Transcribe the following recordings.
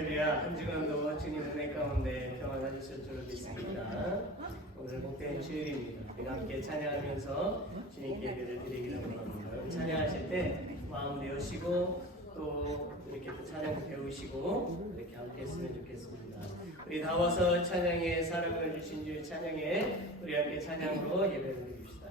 할렐루야. 한 주간도 주님 은혜 가운데 평안하셨을 줄 믿습니다. 오늘 복된 주일입니다. 우리가 함께 찬양하면서 주님께 예배를 드리기를 원합니다. 찬양하실 때 마음 내으시고 또 이렇게 또 찬양 배우시고 이렇게 함께 했으면 좋겠습니다. 우리 다 와서 찬양에 사랑을 주신 주 찬양에 우리 함께 찬양으로 예배를 드립시다.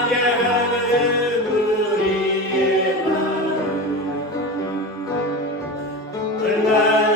찬양하는 우리의 마음 얼마나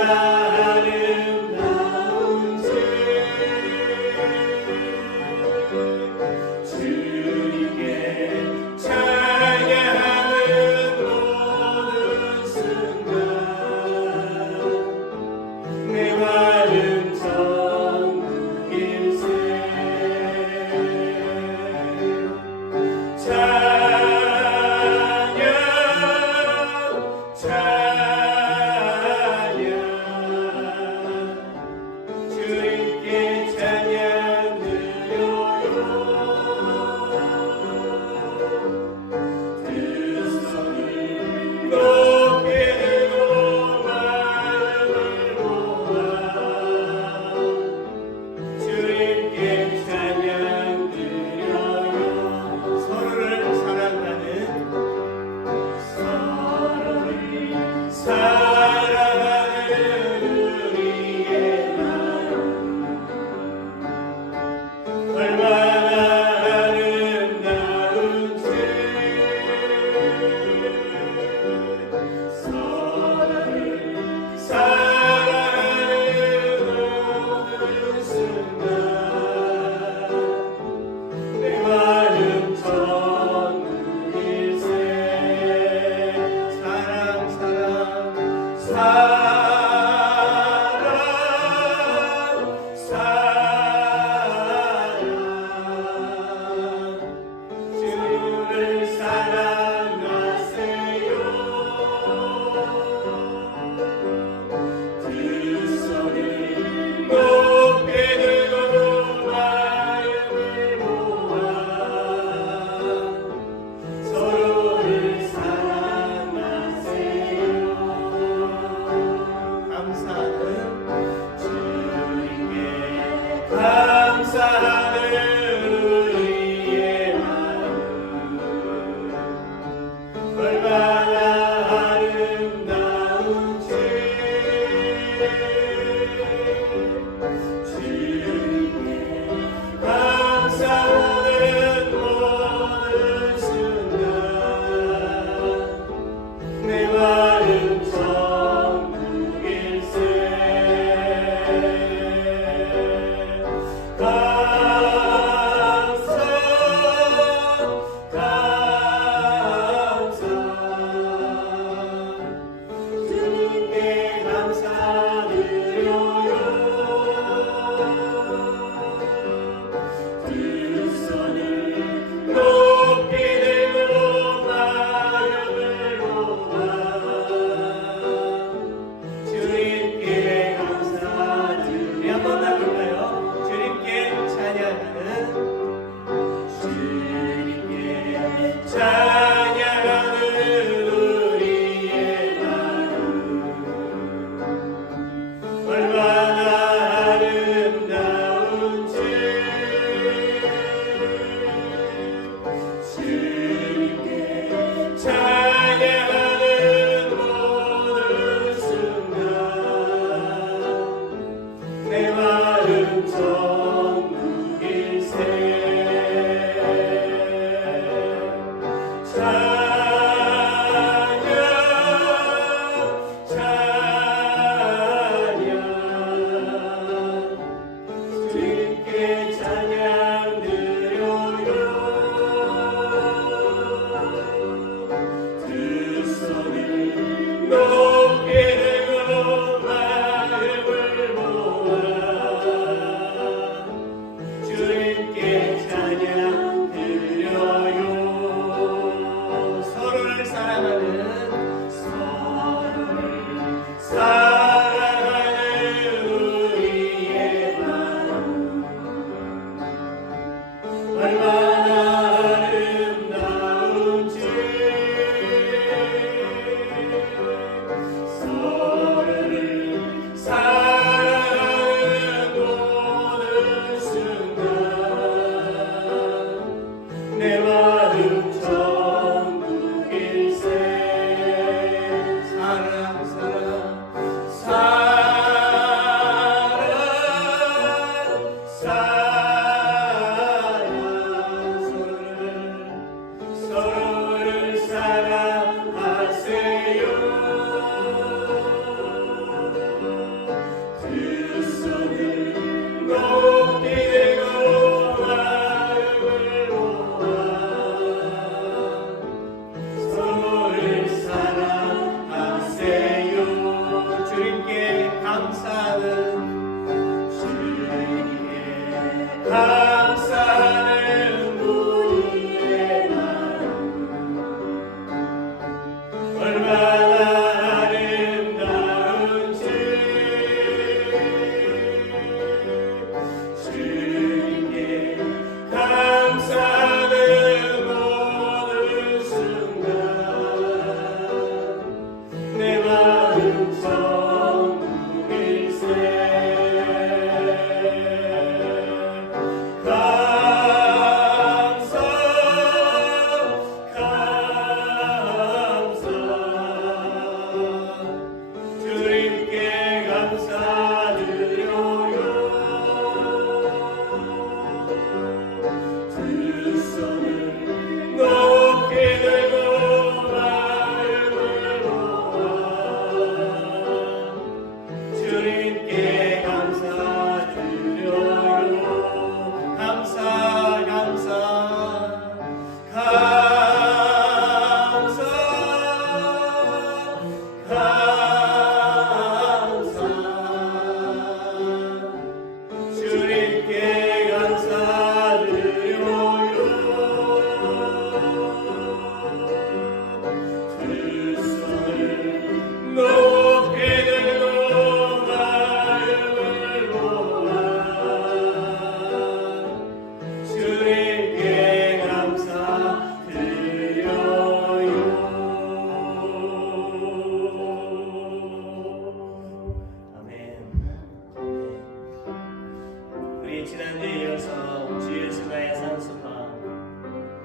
우리 지난주에 이어서 주 예수 나의 산소파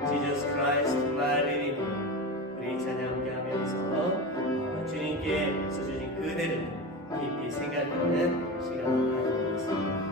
Jesus Christ my Redeemer 우리 찬양 함께 하면서 주님께 주신 그대를 깊이 생각하는 시간을 가져보겠습니다.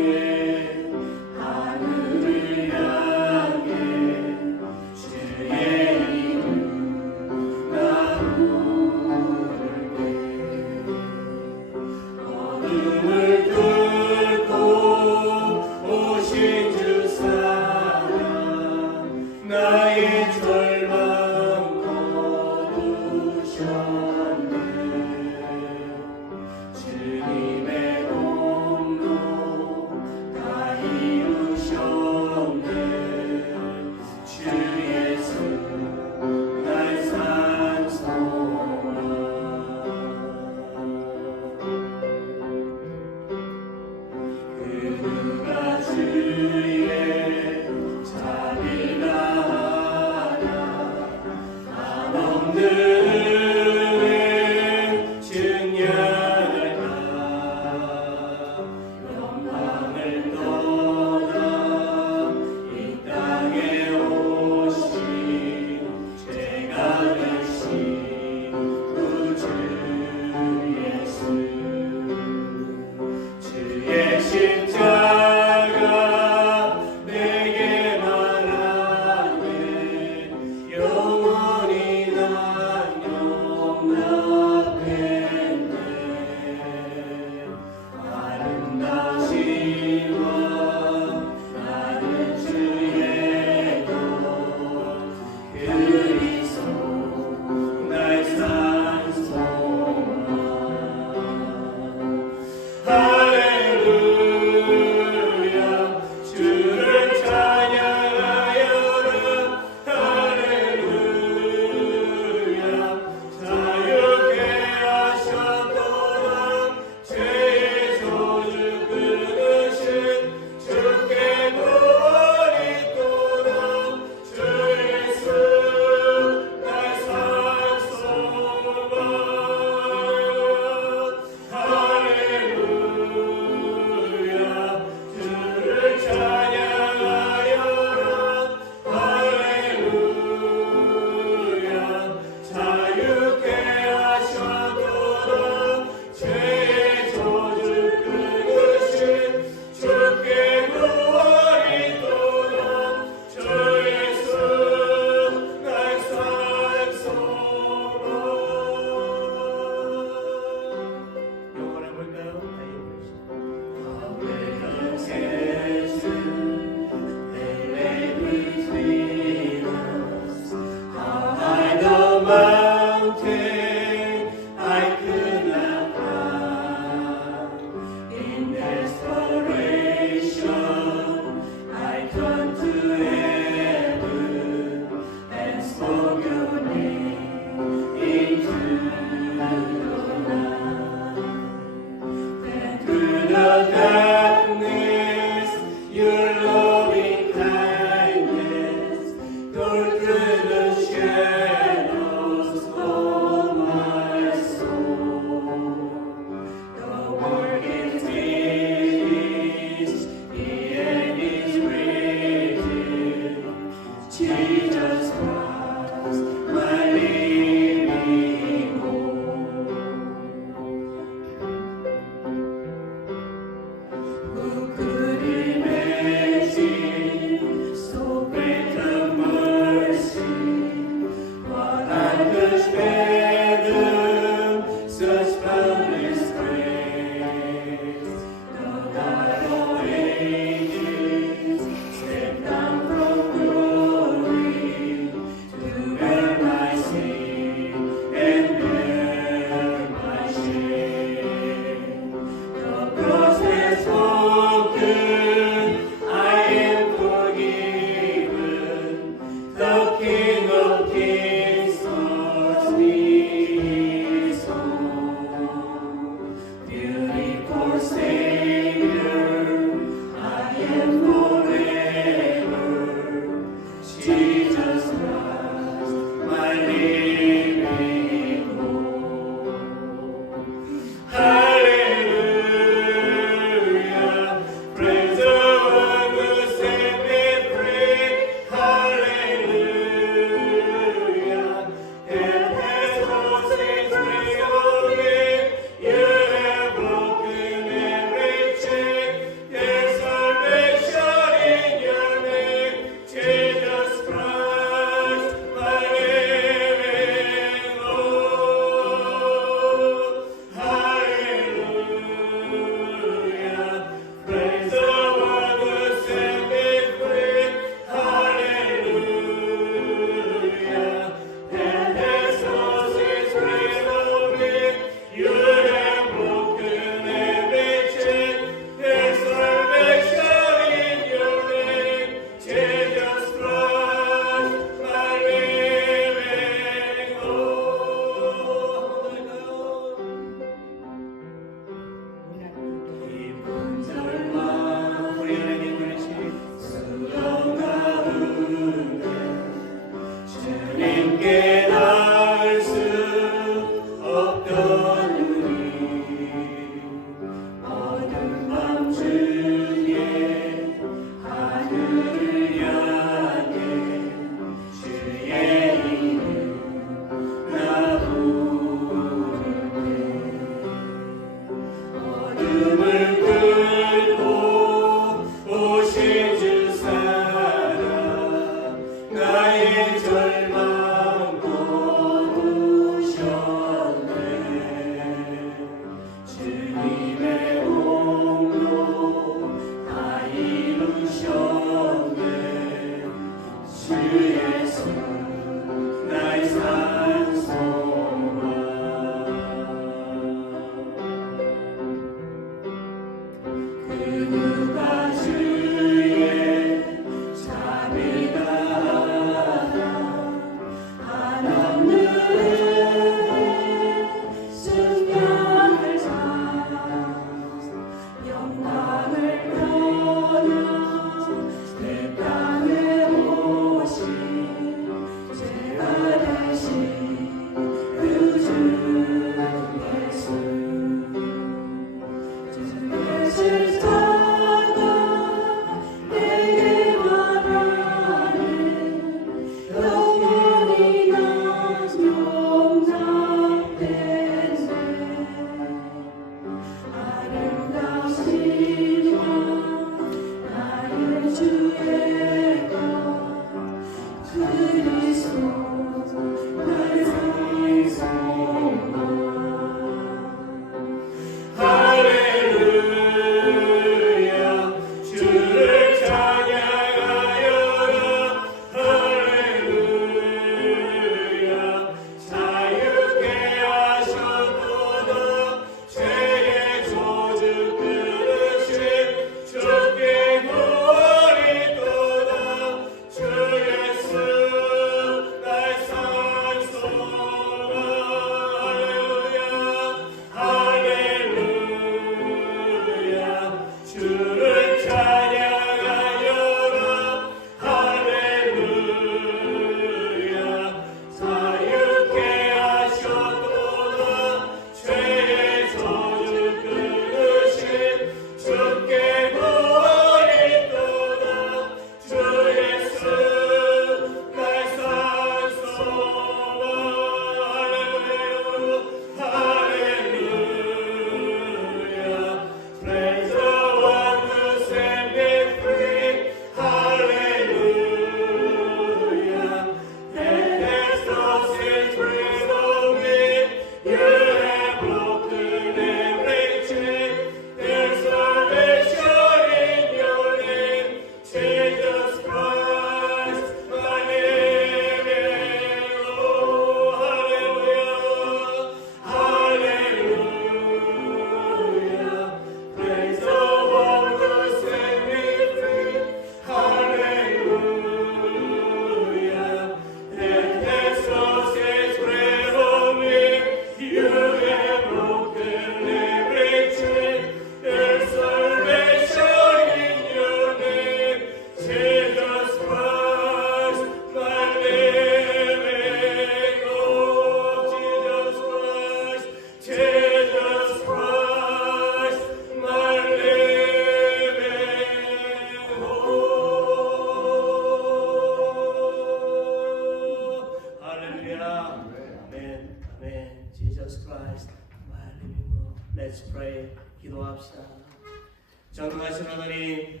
하나님,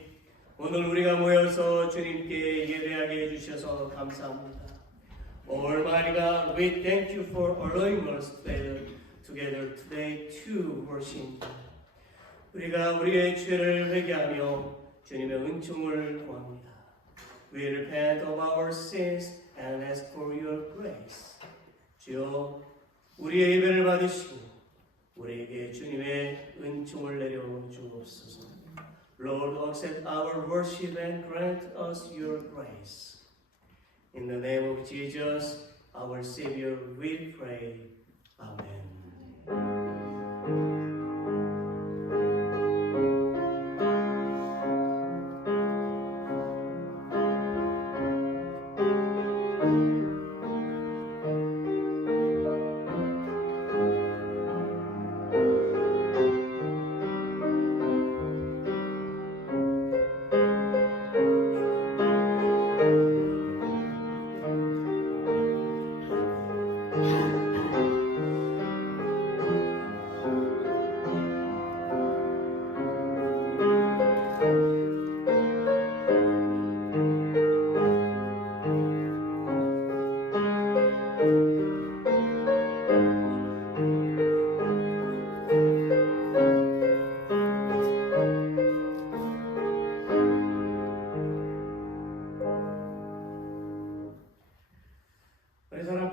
오늘 우리가 모여서 주님께 예배하게 해주셔서 감사합니다. Almighty God, we thank you for allowing us together today to worship. 우리가 우리의 죄를 회개하며 주님의 은총을 구합니다. We repent of our sins and ask for your grace. 주여, 우리의 예배를 받으시고 우리에게 주님의 은총을 내려 주옵소서. Lord, accept our worship and grant us your grace. In the name of Jesus, our Savior, we pray. Amen.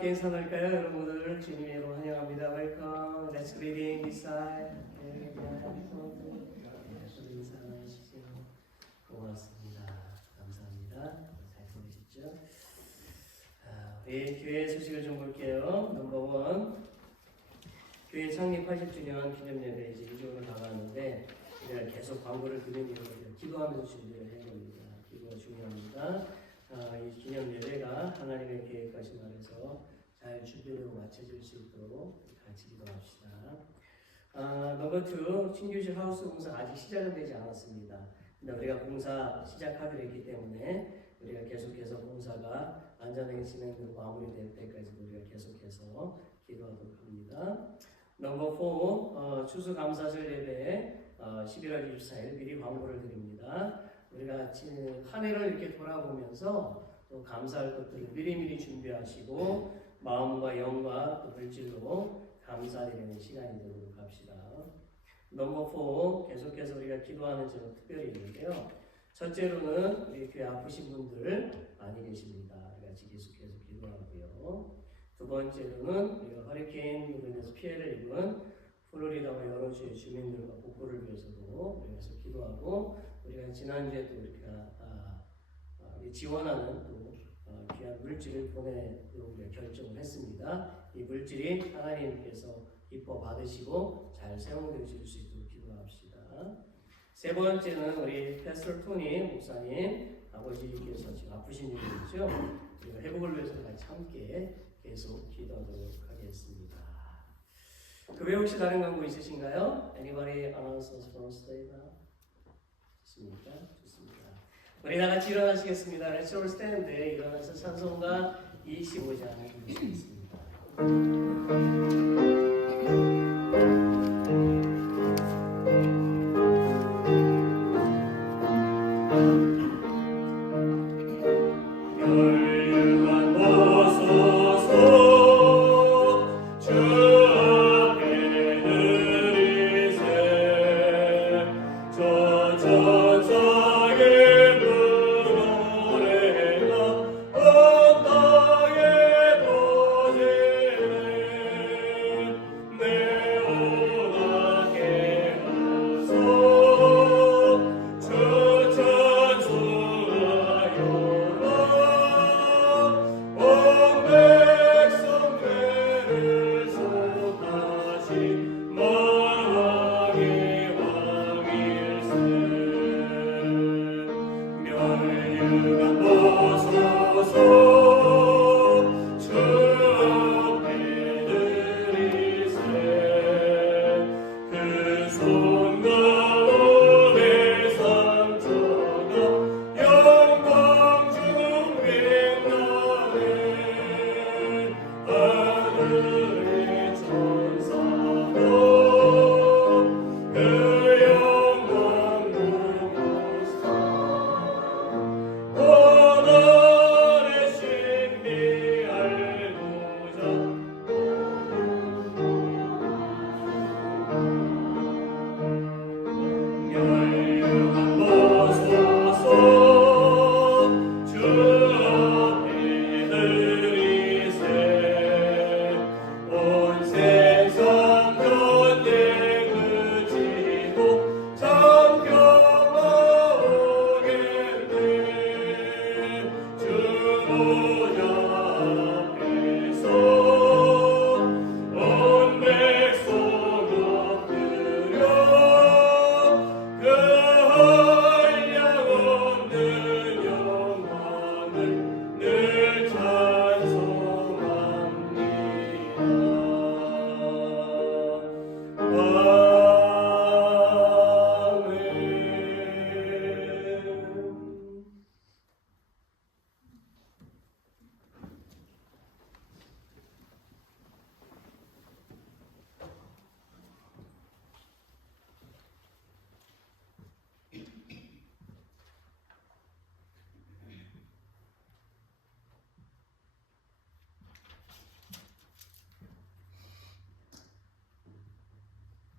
인사드릴까요? 여러분들 주님으로 환영합니다. Welcome. Let's greet this side. 인사하시죠. 고맙습니다. 감사합니다. 잘 보내셨죠? 우리 교회 소식을 좀 볼게요. 넘버 1. 교회 창립 80주년 기념 예배 이제 이쪽으로 나가는데 우리가 계속 광고를 드리는 이유로 기도하면서 준비를 해야 됩니다. 기도가 중요합니다. 이 기념 예배가 하나님의 계획까지 말해서 잘 준비되고 마쳐질 수 있도록 같이 기도합시다. 넘버 2, 신규식 하우스 공사 아직 시작은 되지 않았습니다. 근데 우리가 공사 시작하기로 했기 때문에 우리가 계속해서 공사가 안전하게 진행되고 마무리될 때까지 우리가 계속해서 기도하도록 합니다. 넘버 4, 추수감사절 예배 11월 24일 미리 광고를 드립니다. 우리가 한 해를 이렇게 돌아보면서 또 감사할 것들을 미리미리 준비하시고 마음과 영과 또 물질로 감사드리는 시간이 되도록 합시다. 넘버 4, 계속해서 우리가 기도하는 점은 특별히 있는데요. 첫째로는 우리 교회 아프신 분들 많이 계십니다. 같이 계속해서 기도하고요. 두 번째로는 우리가 허리케인으로 인해서 피해를 입은 플로리다와 여러 주의 주민들과 복구를 위해서도 우리가 기도하고 우리가 지난주에 또 우리가 지원하는 또 귀한 물질을 보내도록 우리가 결정을 했습니다. 이 물질이 하나님께서 기뻐 받으시고 잘 사용되실 수 있도록 기도합시다. 세 번째는 우리 패스터 토니 목사님 아버지께서 지금 아프신 일이 있죠. 우리가 회복을 위해서 같이 함께 계속 기도하도록 하겠습니다. 그 외에 혹시 다른 광고 있으신가요? Anybody announce for stay now? 좋습니까? 좋습니다. 우리 다 같이 일어나시겠습니다. Let's all stand. 일어나서 찬송가 25장 부르시겠습니다.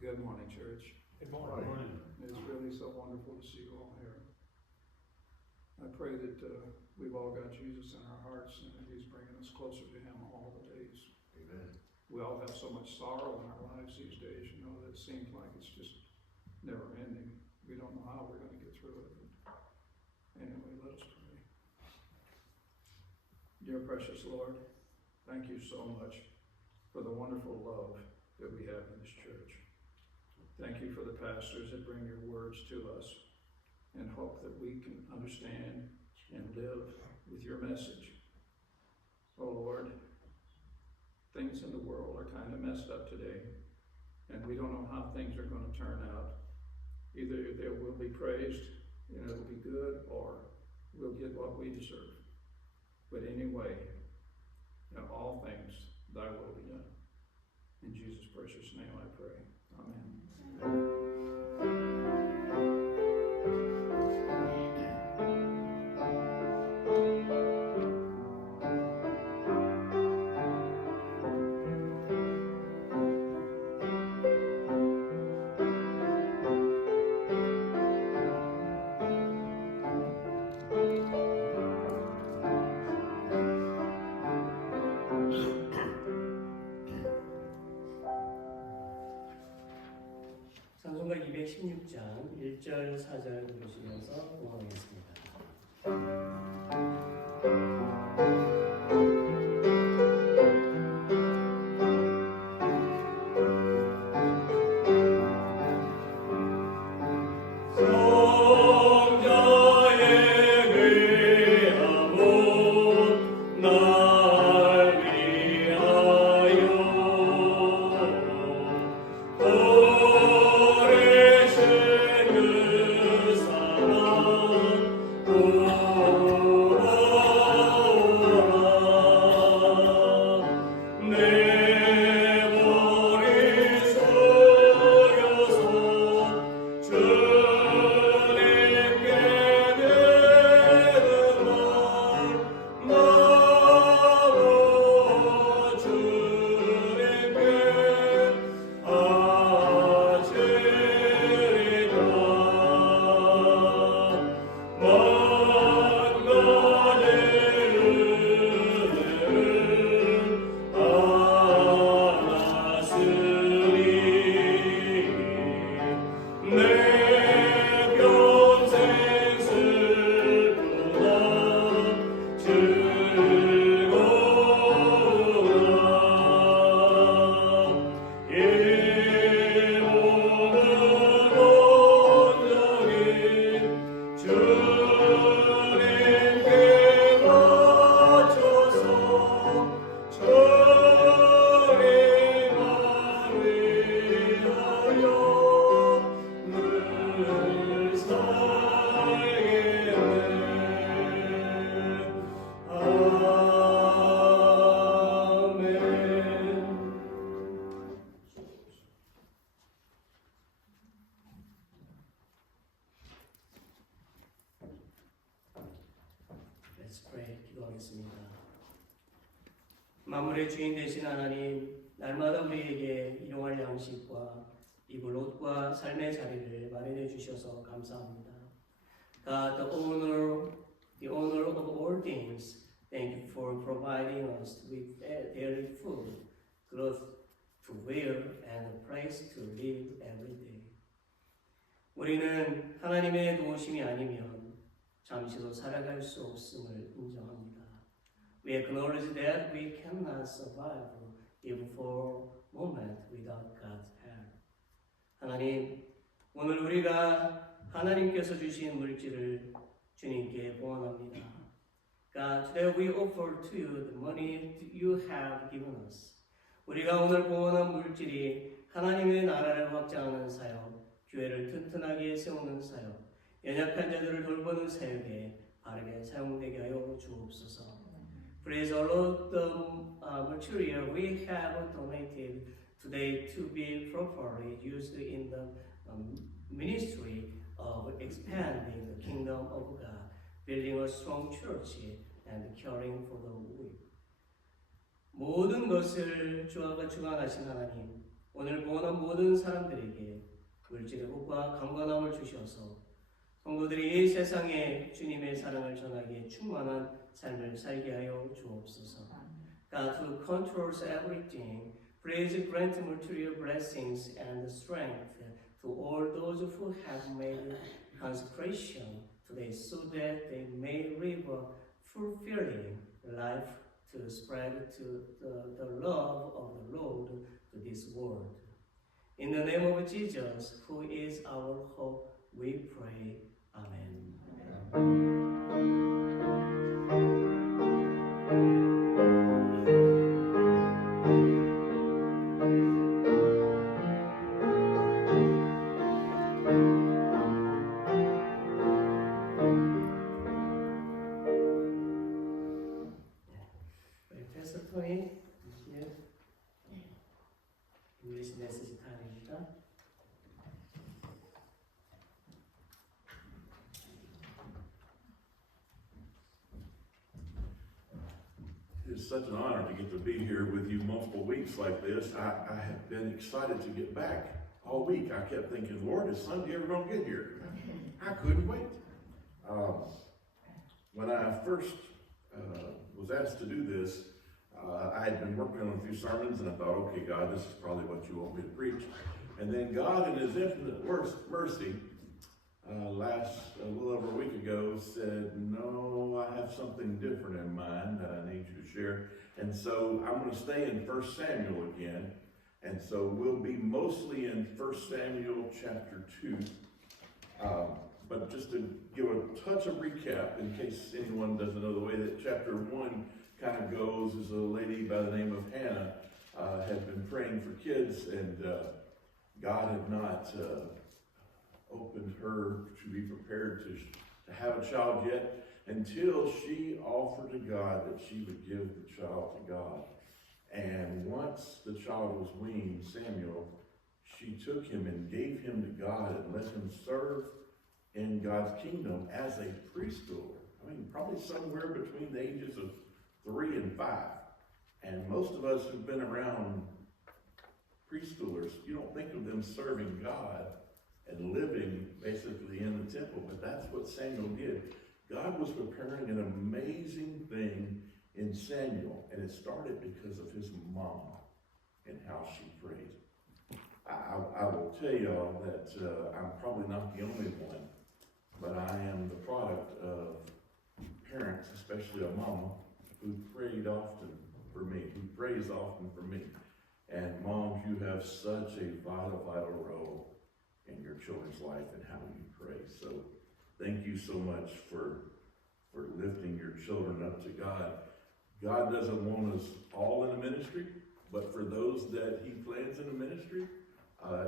Good morning, church. Good morning. It's really so wonderful to see you all here. I pray that we've all got Jesus in our hearts and that He's bringing us closer to Him all the days. Amen. We all have so much sorrow in our lives these days, you know, that it seems like it's just never ending. We don't know how we're going to get through it. But anyway, let us pray. Dear precious Lord, thank you so much for the wonderful love that we have in this church. Thank you for the pastors that bring your words to us and hope that we can understand and live with your message. Oh Lord, things in the world are kind of messed up today, and we don't know how things are going to turn out. Either they will be praised and it'll be good, or we'll get what we deserve. But anyway, in all things, thy will be done. In Jesus' precious name I pray. Amen. 찬송가 216장 1절 4절 부르시면서 응원하겠습니다. Let's pray. 기도하겠습니다. 만물의 주인 되신 하나님, 날마다 우리에게 일용할 양식과 입을 옷과 삶의 자리를 마련해 주셔서 감사합니다. God, the owner of all things, thank you for providing us with daily food, clothes to wear, and a place to live every day. 우리는 하나님의 도우심이 아니면 잠시도 살아갈 수 없음을 인정합니다. We acknowledge that we cannot survive even for a moment without God's help. 하나님, 오늘 우리가 하나님께서 주신 물질을 주님께 봉헌합니다. God, today we offer to you the money you have given us. 우리가 오늘 봉헌한 물질이 하나님의 나라를 확장하는 사역, 교회를 튼튼하게 세우는 사역, 연약한 자들을 돌보는 사역에 바르게 사용되게 하여 주옵소서. Praise the Lord, the material we have donated today to be properly used in the ministry of expanding the kingdom of God, building a strong church, and caring for the weak. 모든 것을 주관하신 하나님, 오늘 보는 모든 사람들에게 물질의 복과 강건함을 주셔서 성도들이 이 세상에 주님의 사랑을 전하기에 충만한 삶을 살게 하여 주옵소서. God who controls everything, please grant material blessings and strength to all those who have made consecration today so that they may live a fulfilling life to spread to the love of the Lord to this world. In the name of Jesus, who is our hope, we pray. Amen. 패스터 토니 English message time입니다. It's such an honor to get to be here with you multiple weeks like this. I have been excited to get back all week. I kept thinking, Lord, is Sunday ever going to get here? I couldn't wait. When I first was asked to do this, I had been working on a few sermons, and I thought, okay, God, this is probably what you want me to preach. And then God, in His infinite mercy, a little over a week ago, said, no, I have something different in mind that I need you to share. And so I'm going to stay in 1 Samuel again. And so we'll be mostly in 1 Samuel chapter 2. But just to give a touch of recap, in case anyone doesn't know, the way that chapter 1 kind of goes is a lady by the name of Hannah had been praying for kids, and God had not opened her to be prepared to have a child yet until she offered to God that she would give the child to God. And once the child was weaned, Samuel, she took him and gave him to God and let him serve in God's kingdom as a preschooler. I mean, probably somewhere between the ages of 3 and 5. And most of us who've been around preschoolers, you don't think of them serving God and living basically in the temple, but that's what Samuel did. God was preparing an amazing thing in Samuel, and it started because of his mom and how she prayed. I will tell y'all that I'm probably not the only one, but I am the product of parents, especially a mama, who prayed often for me, who prays often for me. And moms, you have such a vital role in your children's life and how you pray. So thank you so much for lifting your children up to God. God doesn't want us all in the ministry, but for those that He plans in the ministry,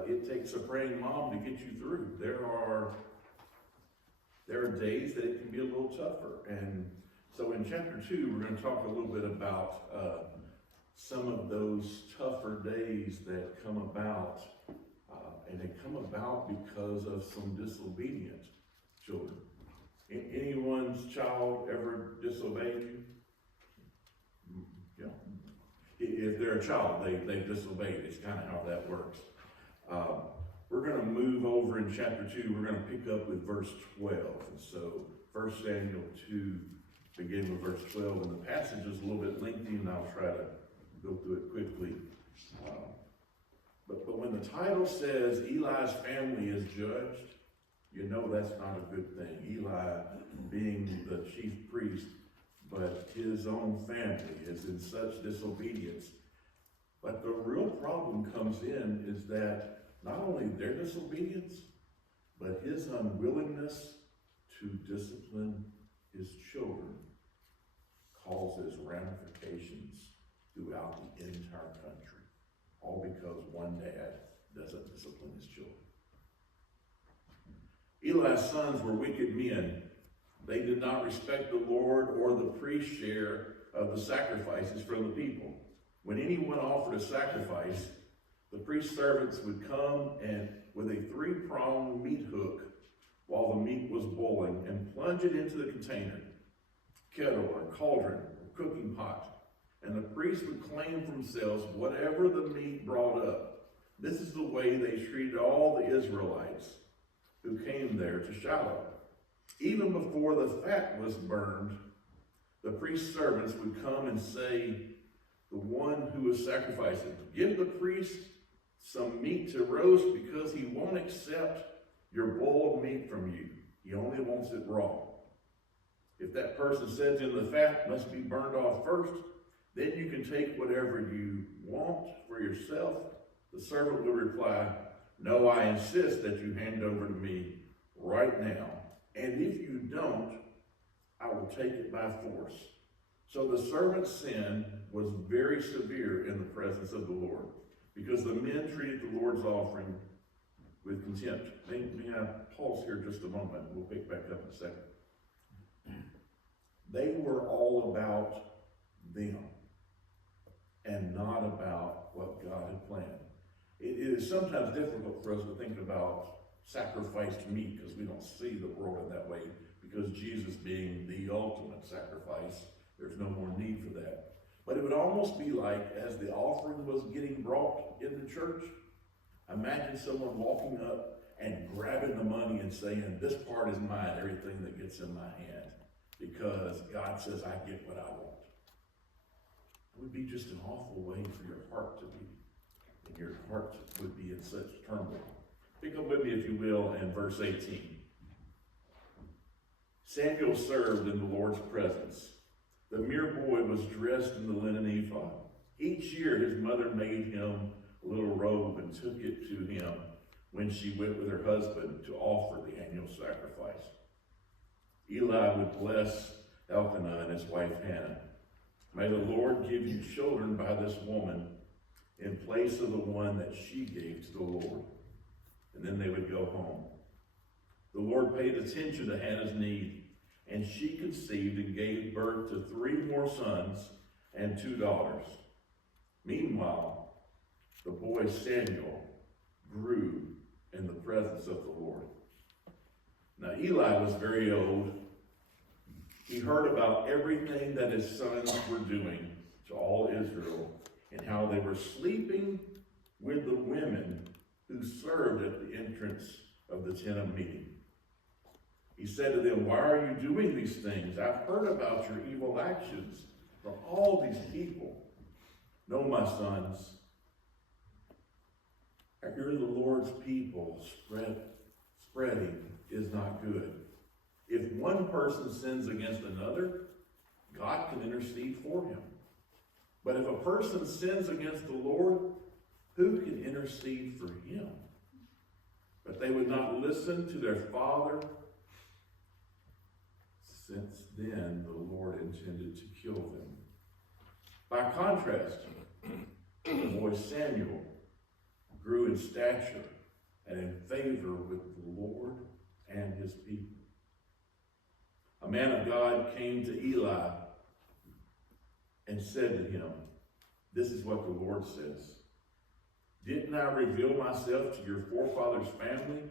it takes a praying mom to get you through. There are days that it can be a little tougher. And so in chapter 2, we're going to talk a little bit about some of those tougher days that come about. And they come about because of some disobedient children. Anyone's child ever disobeyed you? Yeah. If they're a child, they've disobeyed. It's kind of how that works. We're going to move over in chapter 2. We're going to pick up with verse 12. And so 1 Samuel 2, begin with verse 12. And the passage is a little bit lengthy, and I'll try to go through it quickly. But when the title says Eli's family is judged, you know that's not a good thing. Eli being the chief priest, but his own family is in such disobedience. But the real problem comes in is that not only their disobedience, but his unwillingness to discipline his children causes ramifications throughout the entire country. All because one dad doesn't discipline his children. Eli's sons were wicked men. They did not respect the Lord or the priest's share of the sacrifices from the people. When anyone offered a sacrifice, the priest's servants would come and with a 3-pronged meat hook while the meat was boiling and plunge it into the container, kettle or cauldron or cooking pot. And the priest would claim for themselves whatever the meat brought up. This is the way they treated all the Israelites who came there to Shiloh. Even before the fat was burned, the priest's servants would come and say, the one who was sacrificing, give the priest some meat to roast because he won't accept your boiled meat from you. He only wants it raw. If that person said to him, the fat must be burned off first, then you can take whatever you want for yourself. The servant would reply, no, I insist that you hand over to me right now. And if you don't, I will take it by force. So the servant's sin was very severe in the presence of the Lord, because the men treated the Lord's offering with contempt. May I pause here just a moment? We'll pick back up in a second. They were all about them and not about what God had planned. It is sometimes difficult for us to think about sacrificed meat because we don't see the world in that way, because Jesus being the ultimate sacrifice, there's no more need for that. But it would almost be like, as the offering was getting brought in the church, imagine someone walking up and grabbing the money and saying, this part is mine, everything that gets in my hand, because God says I get what I want. It would be just an awful way for your heart to be. And your heart would be in such turmoil. Pick up with me, if you will, in verse 18. Samuel served in the Lord's presence. The mere boy was dressed in the linen ephod. Each year his mother made him a little robe and took it to him when she went with her husband to offer the annual sacrifice. Eli would bless Elkanah and his wife Hannah. May the Lord give you children by this woman in place of the one that she gave to the Lord. And then they would go home. The Lord paid attention to Hannah's need, and she conceived and gave birth to 3 more sons and 2 daughters. Meanwhile, the boy Samuel grew in the presence of the Lord. Now Eli was very old. He heard about everything that his sons were doing to all Israel, and how they were sleeping with the women who served at the entrance of the tent of meeting. He said to them, why are you doing these things? I've heard about your evil actions from all these people. No, my sons, I hear the Lord's people spreading is not good. If one person sins against another, God can intercede for him. But if a person sins against the Lord, who can intercede for him? But they would not listen to their father. Since then, the Lord intended to kill them. By contrast, the boy Samuel grew in stature and in favor with the Lord and his people. A man of God came to Eli and said to him, this is what the Lord says. Didn't I reveal myself to your forefathers' family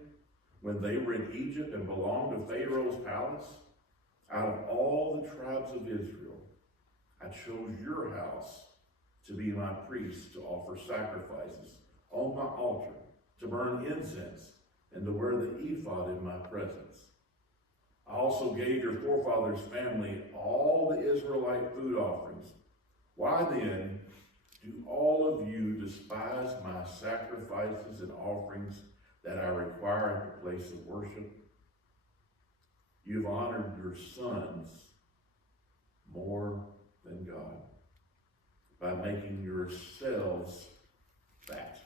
when they were in Egypt and belonged to Pharaoh's palace? Out of all the tribes of Israel, I chose your house to be my priest, to offer sacrifices on my altar, to burn incense, and to wear the ephod in my presence. I also gave your forefathers' family all the Israelite food offerings. Why then do all of you despise my sacrifices and offerings that I require at the place of worship? You've honored your sons more than God by making yourselves fat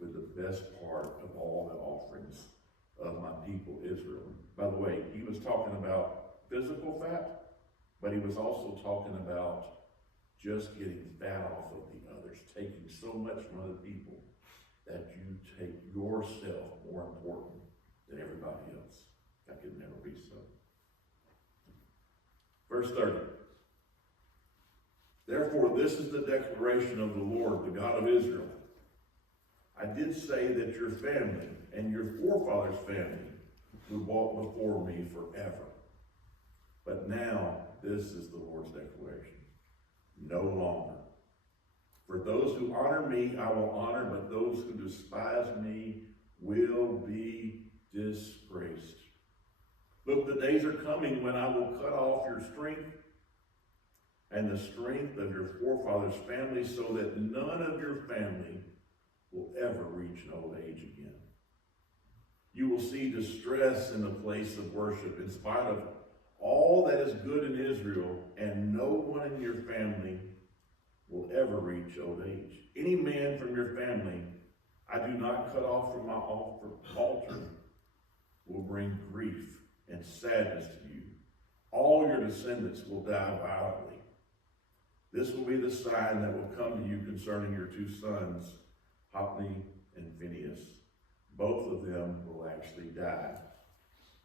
with the best part of all the offerings of my people Israel. By the way, he was talking about physical fat, but he was also talking about just getting fat off of the others, taking so much from other people that you take yourself more important than everybody else. That could never be so. Verse 30. Therefore, this is the declaration of the Lord, the God of Israel. I did say that your family and your forefathers' family would walk before me forever. But now, this is the Lord's declaration. No longer. For those who honor me, I will honor, but those who despise me will be disgraced. Look, the days are coming when I will cut off your strength and the strength of your forefathers' family, so that none of your family will ever reach an old age again. You will see distress in the place of worship, in spite of all that is good in Israel, and no one in your family will ever reach old age. Any man from your family I do not cut off from my altar will bring grief and sadness to you. All your descendants will die violently. This will be the sign that will come to you concerning your two sons, Hophni and Phinehas. Both of them will actually die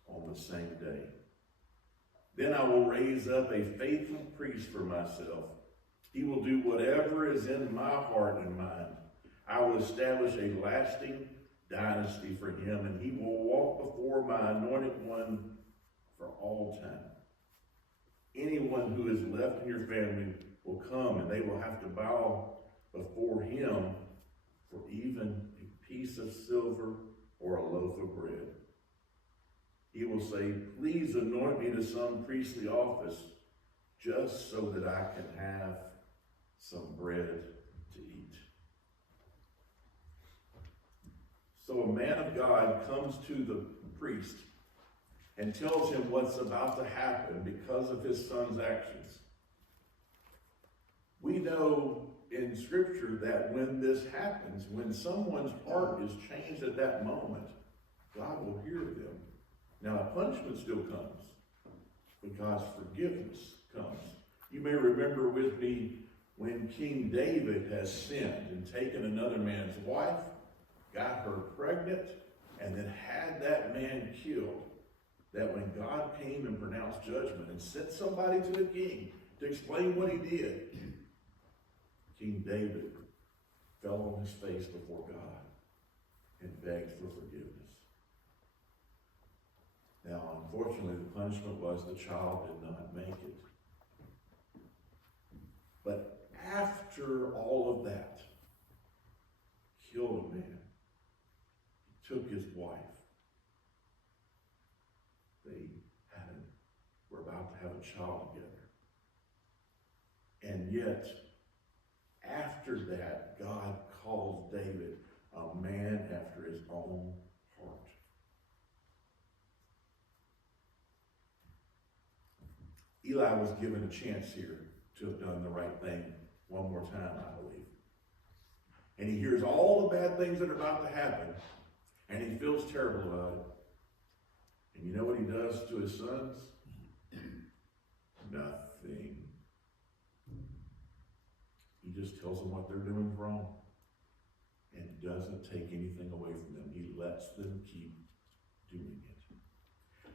on the same day. Then I will raise up a faithful priest for myself. He will do whatever is in my heart and mind. I will establish a lasting dynasty for him, and he will walk before my anointed one for all time. Anyone who is left in your family will come, and they will have to bow before him for even a piece of silver or a loaf of bread. He will say, please anoint me to some priestly office, just so that I can have some bread to eat. So a man of God comes to the priest and tells him what's about to happen because of his son's actions. We know in Scripture that when this happens, when someone's heart is changed at that moment, God will hear them. Now, the punishment still comes, but God's forgiveness comes. You may remember with me when King David has sinned and taken another man's wife, got her pregnant, and then had that man killed, that when God came and pronounced judgment and sent somebody to the king to explain what he did, King David fell on his face before God and begged for forgiveness. Now, unfortunately, the punishment was the child did not make it. But after all of that, he killed a man. He took his wife. They were about to have a child together. And yet, after that, God calls David a man after his own heart. Eli was given a chance here to have done the right thing one more time, I believe. And he hears all the bad things that are about to happen, and he feels terrible about it. And you know what he does to his sons? Nothing. He just tells them what they're doing wrong and doesn't take anything away from them. He lets them keep doing it.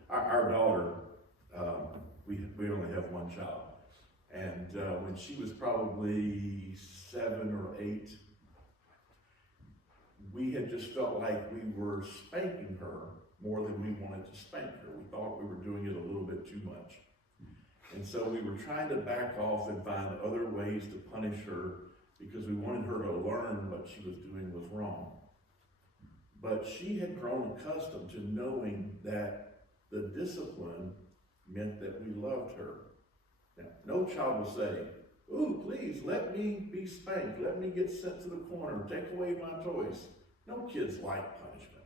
Our daughter, we only have one child. And when she was probably 7 or 8, we had just felt like we were spanking her more than we wanted to spank her. We thought we were doing it a little bit too much. And so we were trying to back off and find other ways to punish her because we wanted her to learn what she was doing was wrong. But she had grown accustomed to knowing that the discipline meant that we loved her. Now, no child will say, ooh, please, let me be spanked. Let me get sent to the corner. Take away my toys. No kids like punishment.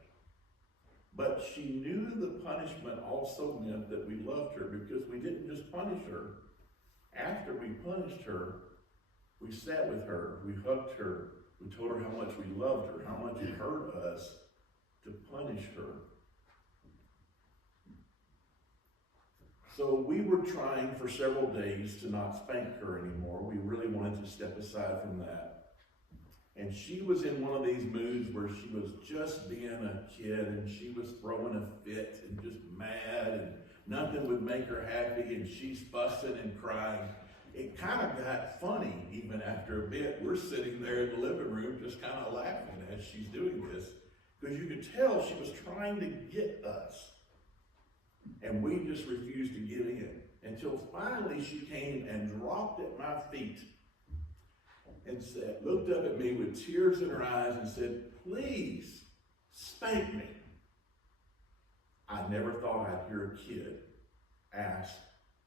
But she knew the punishment also meant that we loved her because we didn't just punish her. After we punished her, we sat with her, we hugged her, we told her how much we loved her, how much it hurt us to punish her. So we were trying for several days to not spank her anymore. We really wanted to step aside from that. And she was in one of these moods where she was just being a kid and she was throwing a fit and just mad and nothing would make her happy and she's fussing and crying. It kind of got funny even after a bit. We're sitting there in the living room just kind of laughing as she's doing this because you could tell she was trying to get us. And we just refused to give in until finally she came and dropped at my feet and said, looked up at me with tears in her eyes and said, please spank me. I never thought I'd hear a kid ask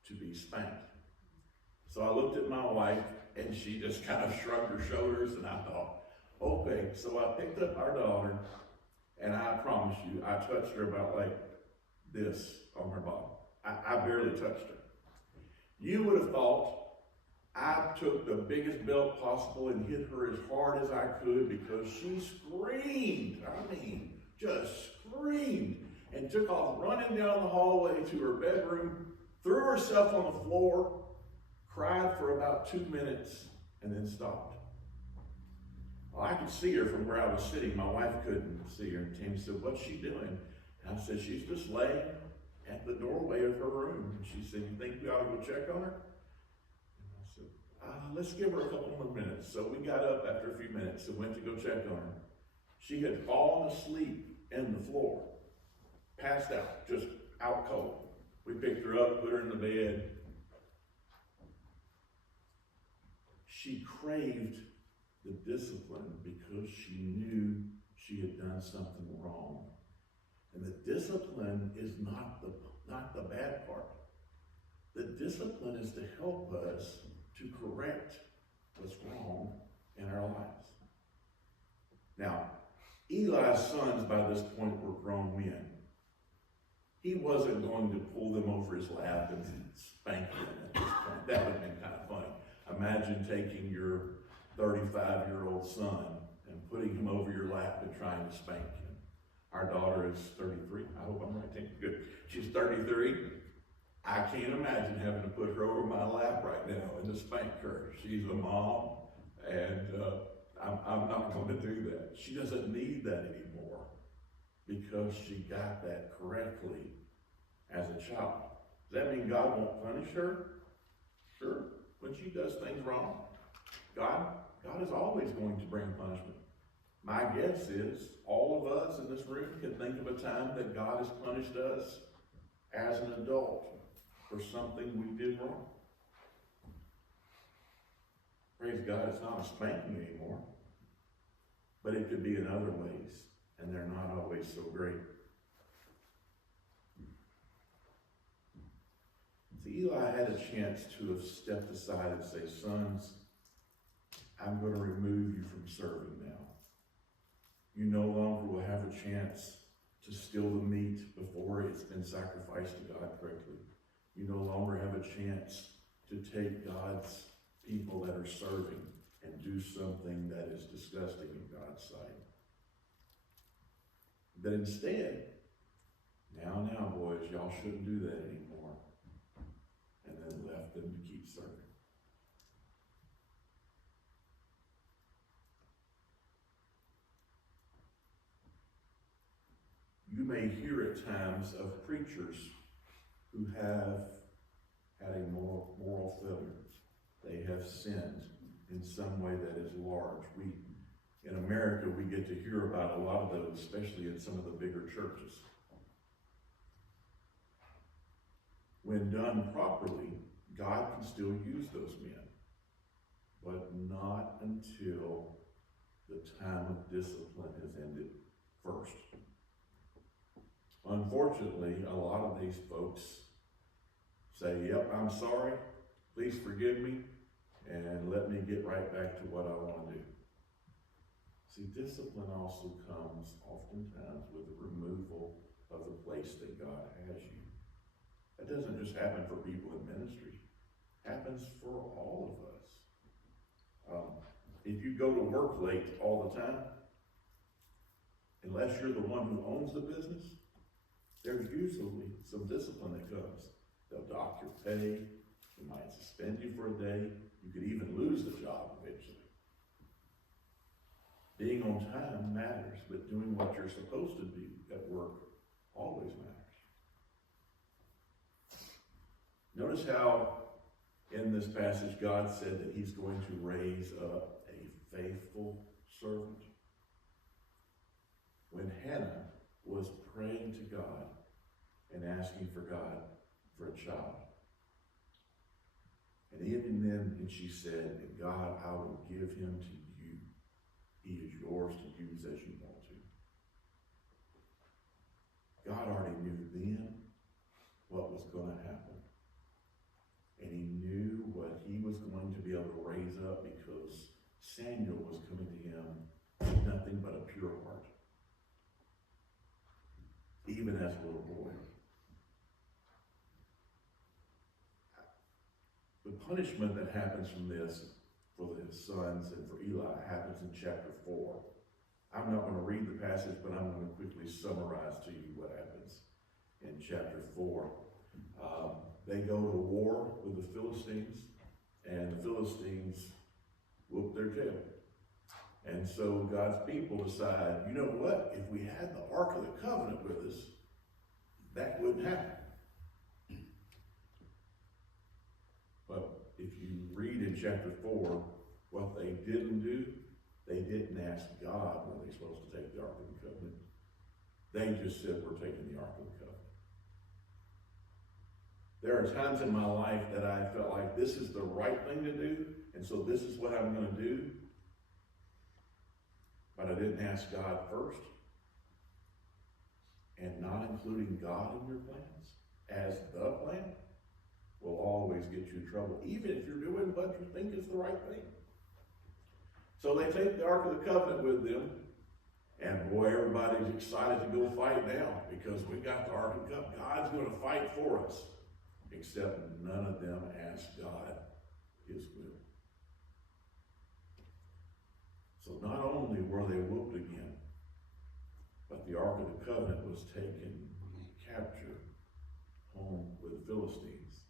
to be spanked. So I looked at my wife and she just kind of shrugged her shoulders, and I thought, okay. So I picked up our daughter, and I promise you, I touched her about like this on her bottom. I barely touched her. You would have thought I took the biggest belt possible and hit her as hard as I could, because she screamed. I mean, just screamed, and took off running down the hallway to her bedroom, threw herself on the floor, cried for about 2 minutes, and then stopped. Well, I could see her from where I was sitting. My wife couldn't see her. And Tammy said, what's she doing? And I said, she's just laying at the doorway of her room. And she said, you think we ought to go check on her? And I said, let's give her a couple more minutes. So we got up after a few minutes and went to go check on her. She had fallen asleep in the floor, passed out, just out cold. We picked her up, put her in the bed. She craved the discipline because she knew she had done something wrong. And the discipline is not the bad part. The discipline is to help us to correct what's wrong in our lives. Now, Eli's sons by this point were grown men. He wasn't going to pull them over his lap and spank them at this point. That would have been kind of funny. Imagine taking your 35-year-old son and putting him over your lap and trying to spank him. Our daughter is 33. I hope I'm right. Good. She's 33. I can't imagine having to put her over my lap right now and to spank her. She's a mom, and I'm not going to do that. She doesn't need that anymore because she got that correctly as a child. Does that mean God won't punish her? Sure. When she does things wrong, God is always going to bring punishment. My guess is all of us in this room can think of a time that God has punished us as an adult for something we did wrong. Praise God, it's not a spanking anymore, but it could be in other ways, and they're not always so great. See, Eli had a chance to have stepped aside and say, sons, I'm going to remove you from serving now. You no longer will have a chance to steal the meat before it's been sacrificed to God correctly. You no longer have a chance to take God's people that are serving and do something that is disgusting in God's sight. But instead, now, boys, y'all shouldn't do that anymore. And then left them to keep serving. You may hear at times of preachers who have had a moral failure. They have sinned in some way that is large. In America, we get to hear about a lot of those, especially in some of the bigger churches. When done properly, God can still use those men, but not until the time of discipline has ended first. Unfortunately, a lot of these folks say, yep, I'm sorry, please forgive me, and let me get right back to what I want to do. See, discipline also comes oftentimes with the removal of the place that God has you. That doesn't just happen for people in ministry. It happens for all of us. If you go to work late all the time, unless you're the one who owns the business, there's usually some discipline that comes. They'll dock your pay. They might suspend you for a day. You could even lose the job eventually. Being on time matters, but doing what you're supposed to do at work always matters. Notice how in this passage God said that he's going to raise up a faithful servant. When Hannah was praying to God and asking for God for a child, and And she said, God, I will give him to you. He is yours to use as you want to. God already knew then what was going to happen. And he knew what he was going to be able to raise up because Samuel was coming to him with nothing but a pure heart. Even as a little boy. The punishment that happens from this for his sons and for Eli happens in chapter 4. I'm not going to read the passage, but I'm going to quickly summarize to you what happens in chapter 4. They go to war with the Philistines, and the Philistines whoop their tail. And so God's people decide, you know what? If we had the Ark of the Covenant with us, that wouldn't happen. But if you read in chapter 4, what they didn't do, they didn't ask God were they supposed to take the Ark of the Covenant. They just said, we're taking the Ark of the Covenant. There are times in my life that I felt like this is the right thing to do, and so this is what I'm going to do. But I didn't ask God first. And not including God in your plans as the plan will always get you in trouble, even if you're doing what you think is the right thing. So they take the Ark of the Covenant with them, and boy, everybody's excited to go fight now because we got the Ark of the Covenant. God's going to fight for us. Except none of them asked God his will. So not only were they whooped again, but the Ark of the Covenant was taken, captured, home with the Philistines.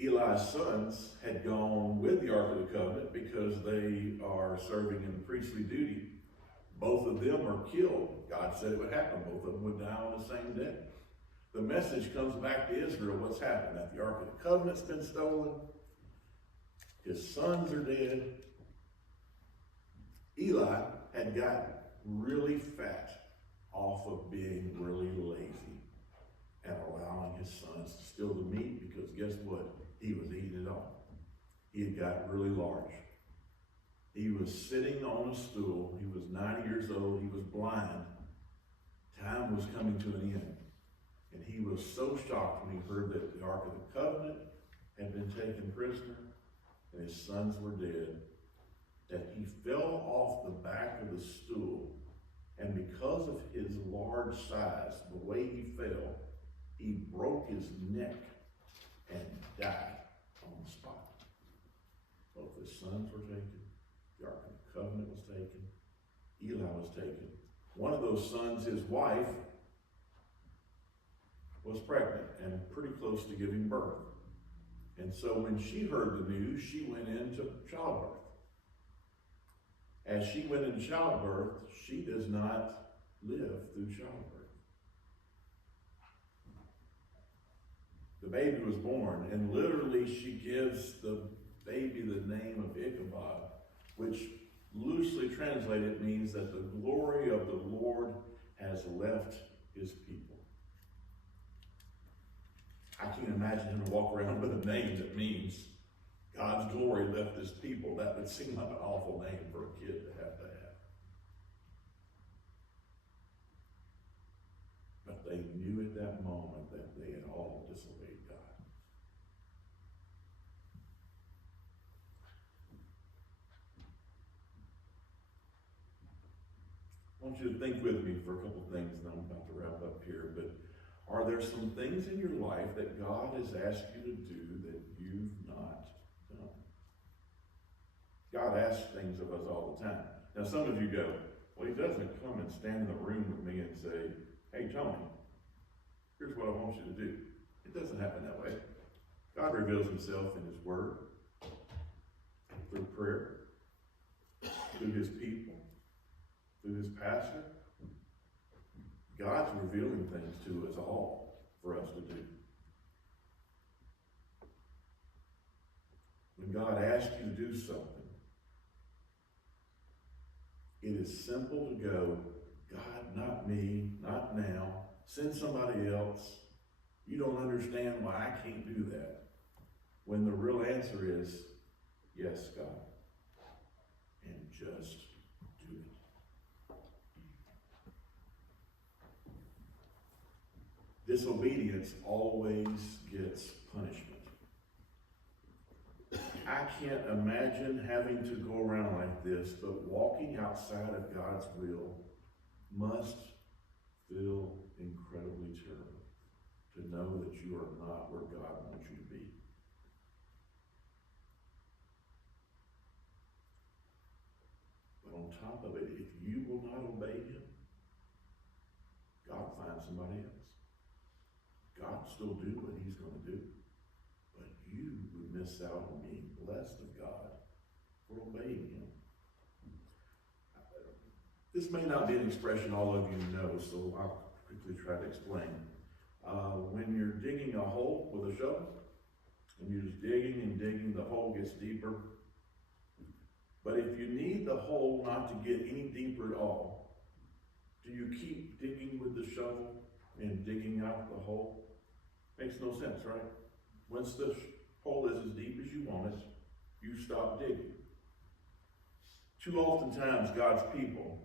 Eli's sons had gone with the Ark of the Covenant because they are serving in priestly duty. Both of them are killed. God said it would happen. Both of them would die on the same day. The message comes back to Israel. What's happened? That the Ark of the Covenant's been stolen. His sons are dead. Eli had gotten really fat off of being really lazy and allowing his sons to steal the meat because guess what? He was eating it all. He had gotten really large. He was sitting on a stool. He was 90 years old. He was blind. Time was coming to an end. And he was so shocked when he heard that the Ark of the Covenant had been taken prisoner and his sons were dead, that he fell off the back of the stool. And because of his large size, the way he fell, he broke his neck and died on the spot. Both his sons were taken. The Ark of the Covenant was taken. Eli was taken. One of those sons, his wife, was pregnant and pretty close to giving birth. And so when she heard the news, she went into childbirth. As she went into childbirth, she does not live through childbirth. The baby was born, and literally she gives the baby the name of Ichabod, which loosely translated means that the glory of the Lord has left his people. I can't imagine him to walk around with a name that means God's glory left his people. That would seem like an awful name for a kid to have. But they knew at that moment that they had all disobeyed God. I want you to think with me for a couple of things, and I'm about to wrap up here, but are there some things in your life that God has asked you to do that you've not done? God asks things of us all the time. Now some of you go, well, he doesn't come and stand in the room with me and say, hey, Tony, here's what I want you to do. It doesn't happen that way. God reveals himself in his word, through prayer, through his people, through his pastor. God's revealing things to us all for us to do. When God asks you to do something, it is simple to go, God, not me, not now. Send somebody else. You don't understand why I can't do that. when the real answer is, yes, God, and just do it. Disobedience always gets punishment. I can't imagine having to go around like this, but walking outside of God's will must feel incredibly terrible, to know that you are not where God wants you to be. But on top of it, if you will not obey him, God will find somebody else. God will still do what he's going to do. But you would miss out on being blessed of God for obeying him. This may not be an expression all of you know, so I'll quickly try to explain. When you're digging a hole with a shovel, and you're just digging and digging, the hole gets deeper. But if you need the hole not to get any deeper at all, do you keep digging with the shovel and digging out the hole? Makes no sense, right? Once the hole is as deep as you want it, you stop digging. Too oftentimes, God's people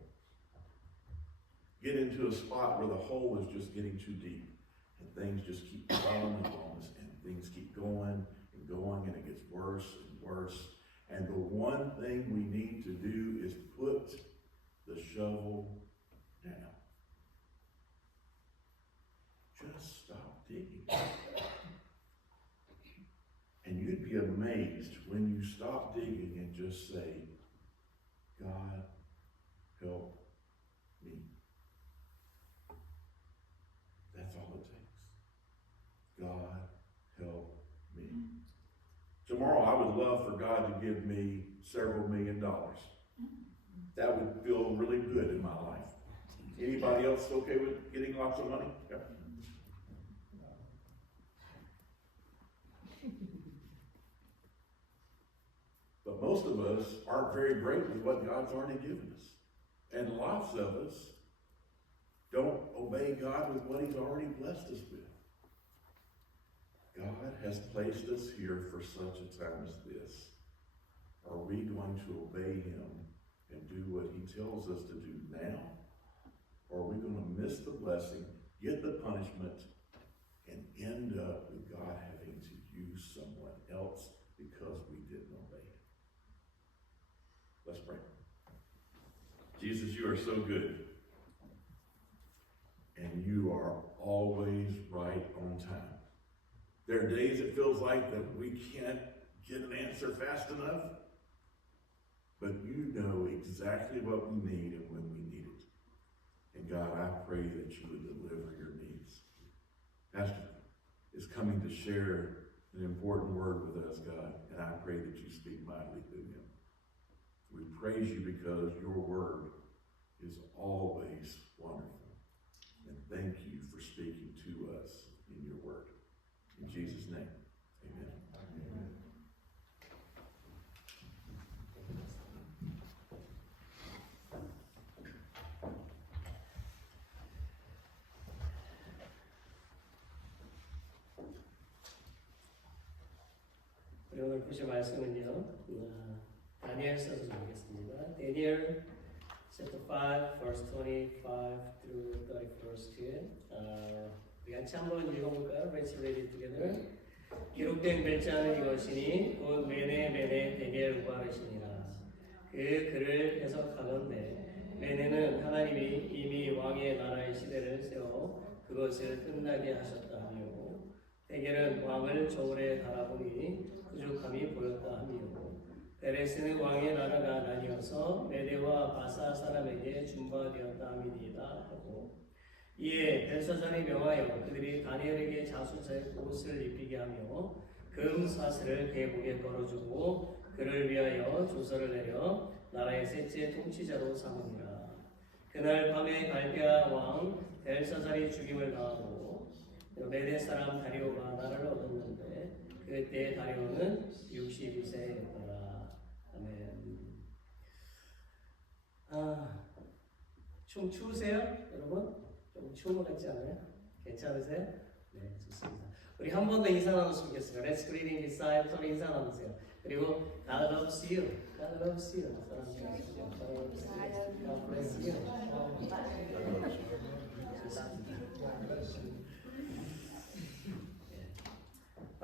get into a spot where the hole is just getting too deep, and things just keep going and going, and things keep going and going, and it gets worse and worse. And the one thing we need to do is put the shovel down. Just stop digging. And you'd be amazed when you stop digging and just say, God, help me. That's all it takes. God, help me. Tomorrow I would love for God to give me several $1 million. That would feel really good in my life. Anybody else okay with getting lots of money? Yeah. But most of us aren't very great with what God's already given us. And lots of us don't obey God with what he's already blessed us with. God has placed us here for such a time as this. Are we going to obey him and do what he tells us to do now? Or are we going to miss the blessing, get the punishment, and end up with God having to use someone else because we didn't obey him? Let's pray. Jesus, you are so good. And you are always right on time. There are days it feels like that we can't get an answer fast enough, but you know exactly what we need and when we need it. And God, I pray that you would deliver your needs. Pastor is coming to share an important word with us, God, and I pray that you speak mightily through him. We praise you because your word is always wonderful. And thank you for speaking to us in your word. In Jesus' name, amen. Amen. 우리 오늘 보실 말씀은요, 다니엘서서 좀 보겠습니다. 다니엘 chapter 5, verse 25 through 31st. 우리 같이 한번 읽어볼까요? Let's read it together. 기록된 글자는 이것이니 곧 메네 다니엘 우바르시니라. 그 글을 해석하건대 메네는 하나님이 이미 왕의 나라의 시대를 세워 그것을 끝나게 하셨다 하며 다니엘은 왕을 저울에 달아보니 부족함이 보였다 하며 베레스는 왕의 나라가 나뉘어서 메대와 바사 사람에게 준바되었다 함이니이다 하고 이에 벨사살이 명하여 그들이 다니엘에게 자수색 옷을 입히게 하며 금 사슬을 그의 목에 걸어주고 그를 위하여 조서를 내려 나라의 셋째 통치자로 삼으니라. 그날 밤에 갈대아 왕 벨사살이 죽임을 당하고 메대 사람 다리오가 나라를 얻었는데 그때 다리오는 62세였더라. 아멘. 춤 추우세요, 여러분? 좀 추운 것 같지 않아요? 괜찮으세요? 네, 좋습니다. 우리 한 번 더 인사 나눴으면 좋겠습니다. Let's greet in this side. 서로 인사 나누세요. 그리고 God loves you. God loves you. God bless you.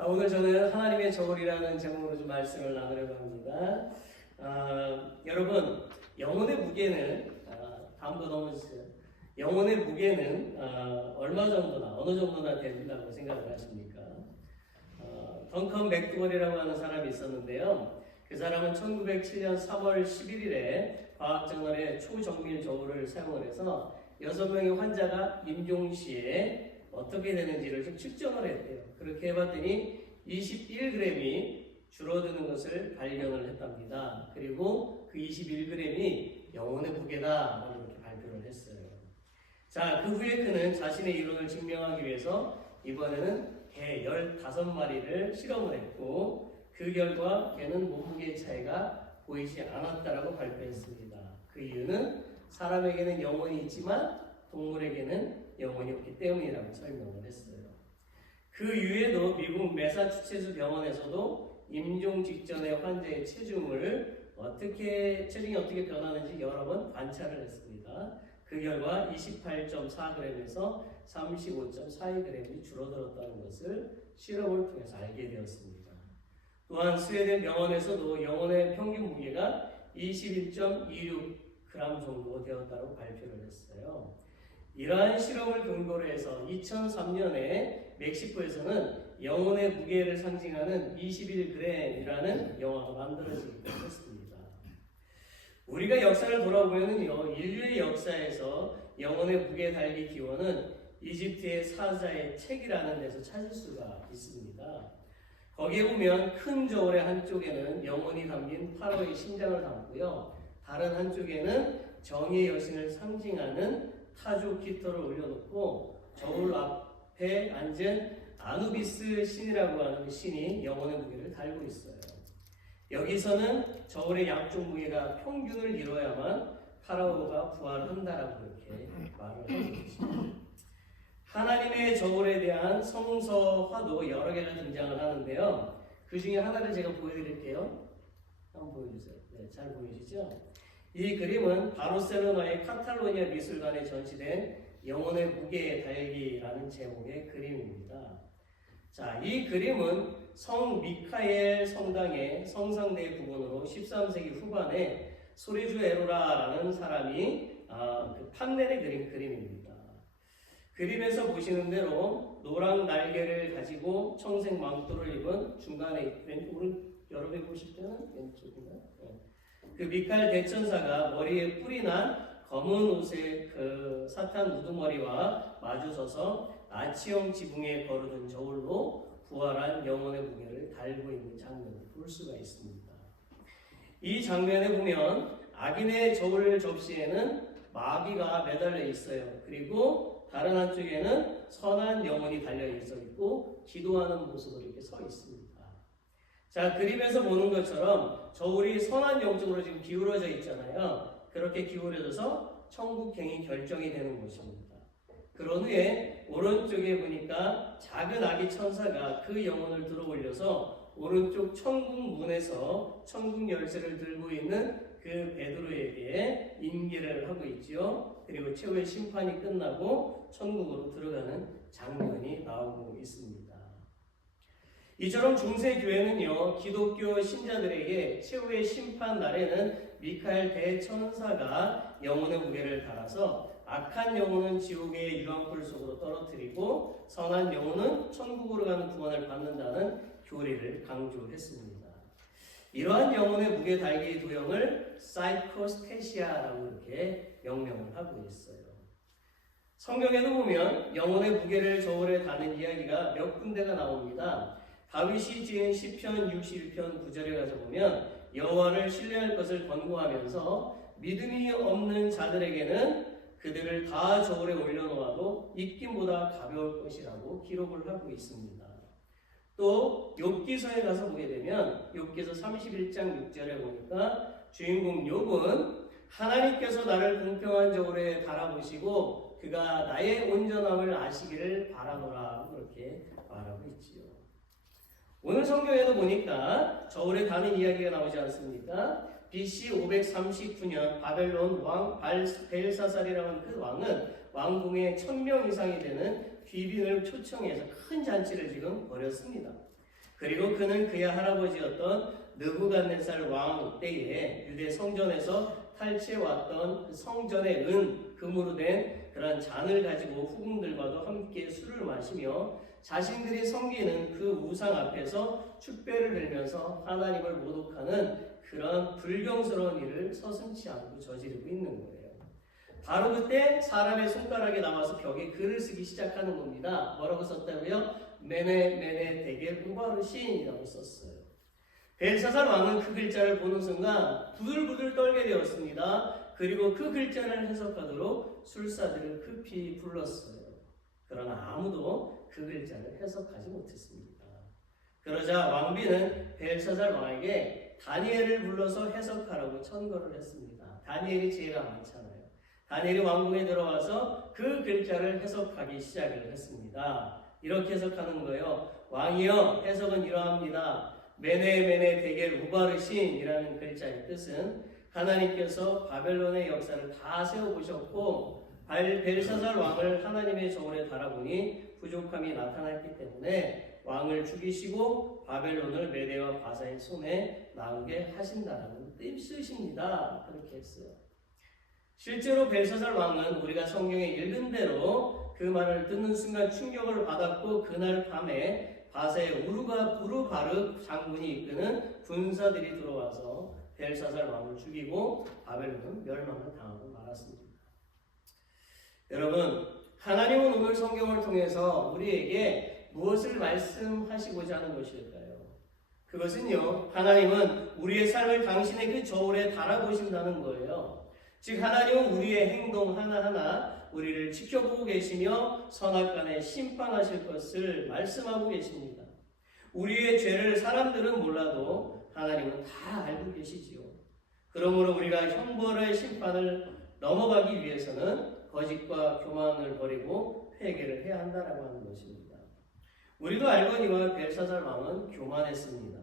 오늘 저는 하나님의 저울이라는 제목으로 좀 말씀을 나누려고 합니다. 여러분, 영혼의 무게는 다음 거 넘어주세요. 영혼의 무게는 얼마 정도나 어느 정도나 된다고 생각을 하십니까? 덩컨 맥도웰이라고 하는 사람이 있었는데요. 그 사람은 1907년 3월 11일에 과학저널에 초정밀 저울을 사용을 해서 6명의 환자가 임종 시에 어떻게 되는지를 좀 측정을 했대요. 그렇게 해봤더니 21g이 줄어드는 것을 발견을 했답니다. 그리고 그 21g이 영혼의 무게다 이렇게 발표를 했어요. 자, 그 후에 그는 자신의 이론을 증명하기 위해서 이번에는 개 15마리를 실험을 했고 그 결과 개는 몸무게 차이가 보이지 않았다라고 발표했습니다. 그 이유는 사람에게는 영혼이 있지만 동물에게는 영혼이 없기 때문이라고 설명을 했어요. 그 이후에도 미국 매사추세츠 병원에서도 임종 직전의 환자의 체중이 어떻게 변하는지 여러 번 관찰을 했습니다. 그 결과 28.4g에서 35.42g이 줄어들었다는 것을 실험을 통해서 알게 되었습니다. 또한 스웨덴 병원에서도 영혼의 평균 무게가 21.26g 정도 되었다고 발표를 했어요. 이러한 실험을 근거로 해서 2003년에 멕시코에서는 영혼의 무게를 상징하는 21g이라는 영화가 만들어지기도 했습니다. 우리가 역사를 돌아보면요, 인류의 역사에서 영혼의 무게 달기 기원은 이집트의 사자의 책이라는 데서 찾을 수가 있습니다. 거기에 보면 큰 저울의 한쪽에는 영혼이 담긴 파라오의 심장을 담고요, 다른 한쪽에는 정의의 여신을 상징하는 타조 깃털을 올려놓고 저울 앞에 앉은 아누비스 신이라고 하는 신이 영혼의 무게를 달고 있어요. 여기서는 저울의 양쪽 무게가 평균을 이뤄야만 파라오가 부활한다라고 이렇게 말을 하고 있습니다. 하나님의 저울에 대한 성서화도 여러 개가 등장을 하는데요. 그 중에 하나를 제가 보여드릴게요. 한번 보여주세요. 네, 잘 보이시죠? 이 그림은 바르셀로나의 카탈로니아 미술관에 전시된 영혼의 무게에 달기라는 제목의 그림입니다. 자, 이 그림은 성 미카엘 성당의 성상대 부분으로 13세기 후반에 소리주 에로라라는 사람이 그 판넬에 그린 그림입니다. 그림에서 보시는 대로 노랑 날개를 가지고 청색 망토를 입은 중간에 여러분이 보실 때는 왼쪽인가요? 그 미카엘 대천사가 머리에 뿔이 난 검은 옷의 그 사탄 우두머리와 마주서서 아치형 지붕에 거르던 저울로 부활한 영혼의 무게를 달고 있는 장면을 볼 수가 있습니다. 이 장면에 보면 악인의 저울 접시에는 마귀가 매달려 있어요. 그리고 다른 한쪽에는 선한 영혼이 달려 있고 기도하는 모습으로 이렇게 서 있습니다. 자, 그림에서 보는 것처럼 저울이 선한 영적으로 지금 기울어져 있잖아요. 그렇게 기울어져서 천국행이 결정이 되는 것입니다. 그런 후에 오른쪽에 보니까 작은 아기 천사가 그 영혼을 들어 올려서 오른쪽 천국 문에서 천국 열쇠를 들고 있는 그 베드로에게 인계를 하고 있지요. 그리고 최후의 심판이 끝나고 천국으로 들어가는 장면이 나오고 있습니다. 이처럼 중세교회는요, 기독교 신자들에게 최후의 심판 날에는 미카엘 대천사가 영혼의 무게를 달아서 악한 영혼은 지옥의 유황불 속으로 떨어뜨리고 선한 영혼은 천국으로 가는 구원을 받는다는 교리를 강조했습니다. 이러한 영혼의 무게 달기 도형을 사이코스테시아라고 이렇게 명명을 하고 있어요. 성경에도 보면 영혼의 무게를 저울에 다는 이야기가 몇 군데가 나옵니다. 다윗이 지은 시편 61편 9절에 가서 보면 여호와를 신뢰할 것을 권고하면서 믿음이 없는 자들에게는 그들을 다 저울에 올려놓아도 입김보다 가벼울 것이라고 기록을 하고 있습니다. 또 욥기서에 가서 보게 되면 욥기서 31장 6절에 보니까 주인공 욥은 하나님께서 나를 공평한 저울에 달아보시고 그가 나의 온전함을 아시기를 바라노라 그렇게 말하고 있지요. 오늘 성경에도 보니까 저울에 다는 이야기가 나오지 않습니까? BC 539년 바벨론 왕 벨사살이라는 그 왕은 왕궁에 1000명 이상이 되는 귀빈을 초청해서 큰 잔치를 지금 벌였습니다. 그리고 그는 그의 할아버지였던 느부갓네살 왕 때에 유대 성전에서 탈취해왔던 그 성전의 금으로 된 그런 잔을 가지고 후궁들과도 함께 술을 마시며 자신들이 섬기는 그 우상 앞에서 축배를 들면서 하나님을 모독하는 그런 불경스러운 일을 서슴지 않고 저지르고 있는 거예요. 바로 그때 사람의 손가락에 나와서 벽에 글을 쓰기 시작하는 겁니다. 뭐라고 썼다고요? 메네 데겔 우바르신이라고 썼어요. 벨사살 왕은 그 글자를 보는 순간 부들부들 떨게 되었습니다. 그리고 그 글자를 해석하도록 술사들을 급히 불렀어요. 그러나 아무도 그 글자를 해석하지 못했습니다. 그러자 왕비는 벨사살 왕에게 다니엘을 불러서 해석하라고 천거를 했습니다. 다니엘이 지혜가 많잖아요. 다니엘이 왕궁에 들어와서 그 글자를 해석하기 시작을 했습니다. 이렇게 해석하는 거예요. 왕이여, 해석은 이러합니다. 메네 데겔 우바르신이라는 글자의 뜻은 하나님께서 바벨론의 역사를 다 세워보셨고 벨사살 왕을 하나님의 저울에 달아보니 부족함이 나타났기 때문에 왕을 죽이시고 바벨론을 메대와 바사의 손에 나오게 하신다는 뜻입니다. 그렇게 했어요. 실제로 벨사살 왕은 우리가 성경에 읽은 대로 그 말을 듣는 순간 충격을 받았고 그날 밤에 바사의 우르바르 장군이 이끄는 군사들이 들어와서 벨사살 왕을 죽이고 바벨론은 멸망을 당하고 말았습니다. 여러분, 하나님은 오늘 성경을 통해서 우리에게 무엇을 말씀하시고자 하는 것일까요? 그것은요, 하나님은 우리의 삶을 당신의 그 저울에 달아보신다는 거예요. 즉 하나님은 우리의 행동 하나하나 우리를 지켜보고 계시며 선악간에 심판하실 것을 말씀하고 계십니다. 우리의 죄를 사람들은 몰라도 하나님은 다 알고 계시지요. 그러므로 우리가 형벌의 심판을 넘어가기 위해서는 거짓과 교만을 버리고 회개를 해야 한다라고 하는 것입니다. 우리도 알거니와 벨사살 왕은 교만했습니다.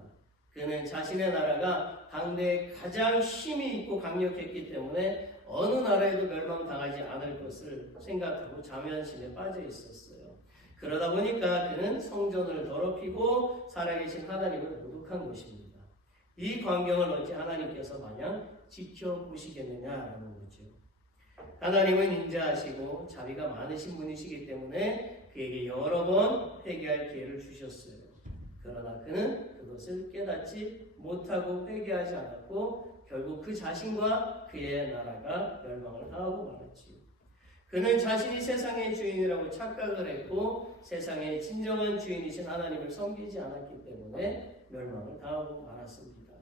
그는 자신의 나라가 당대에 가장 힘이 있고 강력했기 때문에 어느 나라에도 멸망당하지 않을 것을 생각하고 자면심에 빠져 있었어요. 그러다 보니까 그는 성전을 더럽히고 살아계신 하나님을 모독한 것입니다. 이 광경을 어찌 하나님께서 마냥 지켜보시겠느냐라는 거죠. 하나님은 인자하시고 자비가 많으신 분이시기 때문에 그에게 여러 번 회개할 기회를 주셨어요. 그러나 그는 그것을 깨닫지 못하고 회개하지 않았고 결국 그 자신과 그의 나라가 멸망을 당하고 말았지요. 그는 자신이 세상의 주인이라고 착각을 했고 세상의 진정한 주인이신 하나님을 섬기지 않았기 때문에 멸망을 당하고 말았습니다.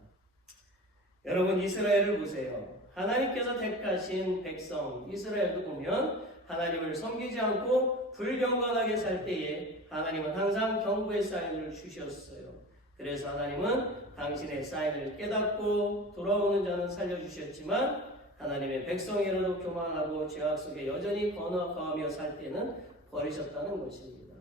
여러분, 이스라엘을 보세요. 하나님께서 택하신 백성 이스라엘도 보면 하나님을 섬기지 않고 불경건하게 살 때에 하나님은 항상 경고의 사인을 주셨어요. 그래서 하나님은 당신의 사인을 깨닫고 돌아오는 자는 살려주셨지만 하나님의 백성이라도 교만하고 죄악 속에 여전히 거하며 살 때는 버리셨다는 것입니다.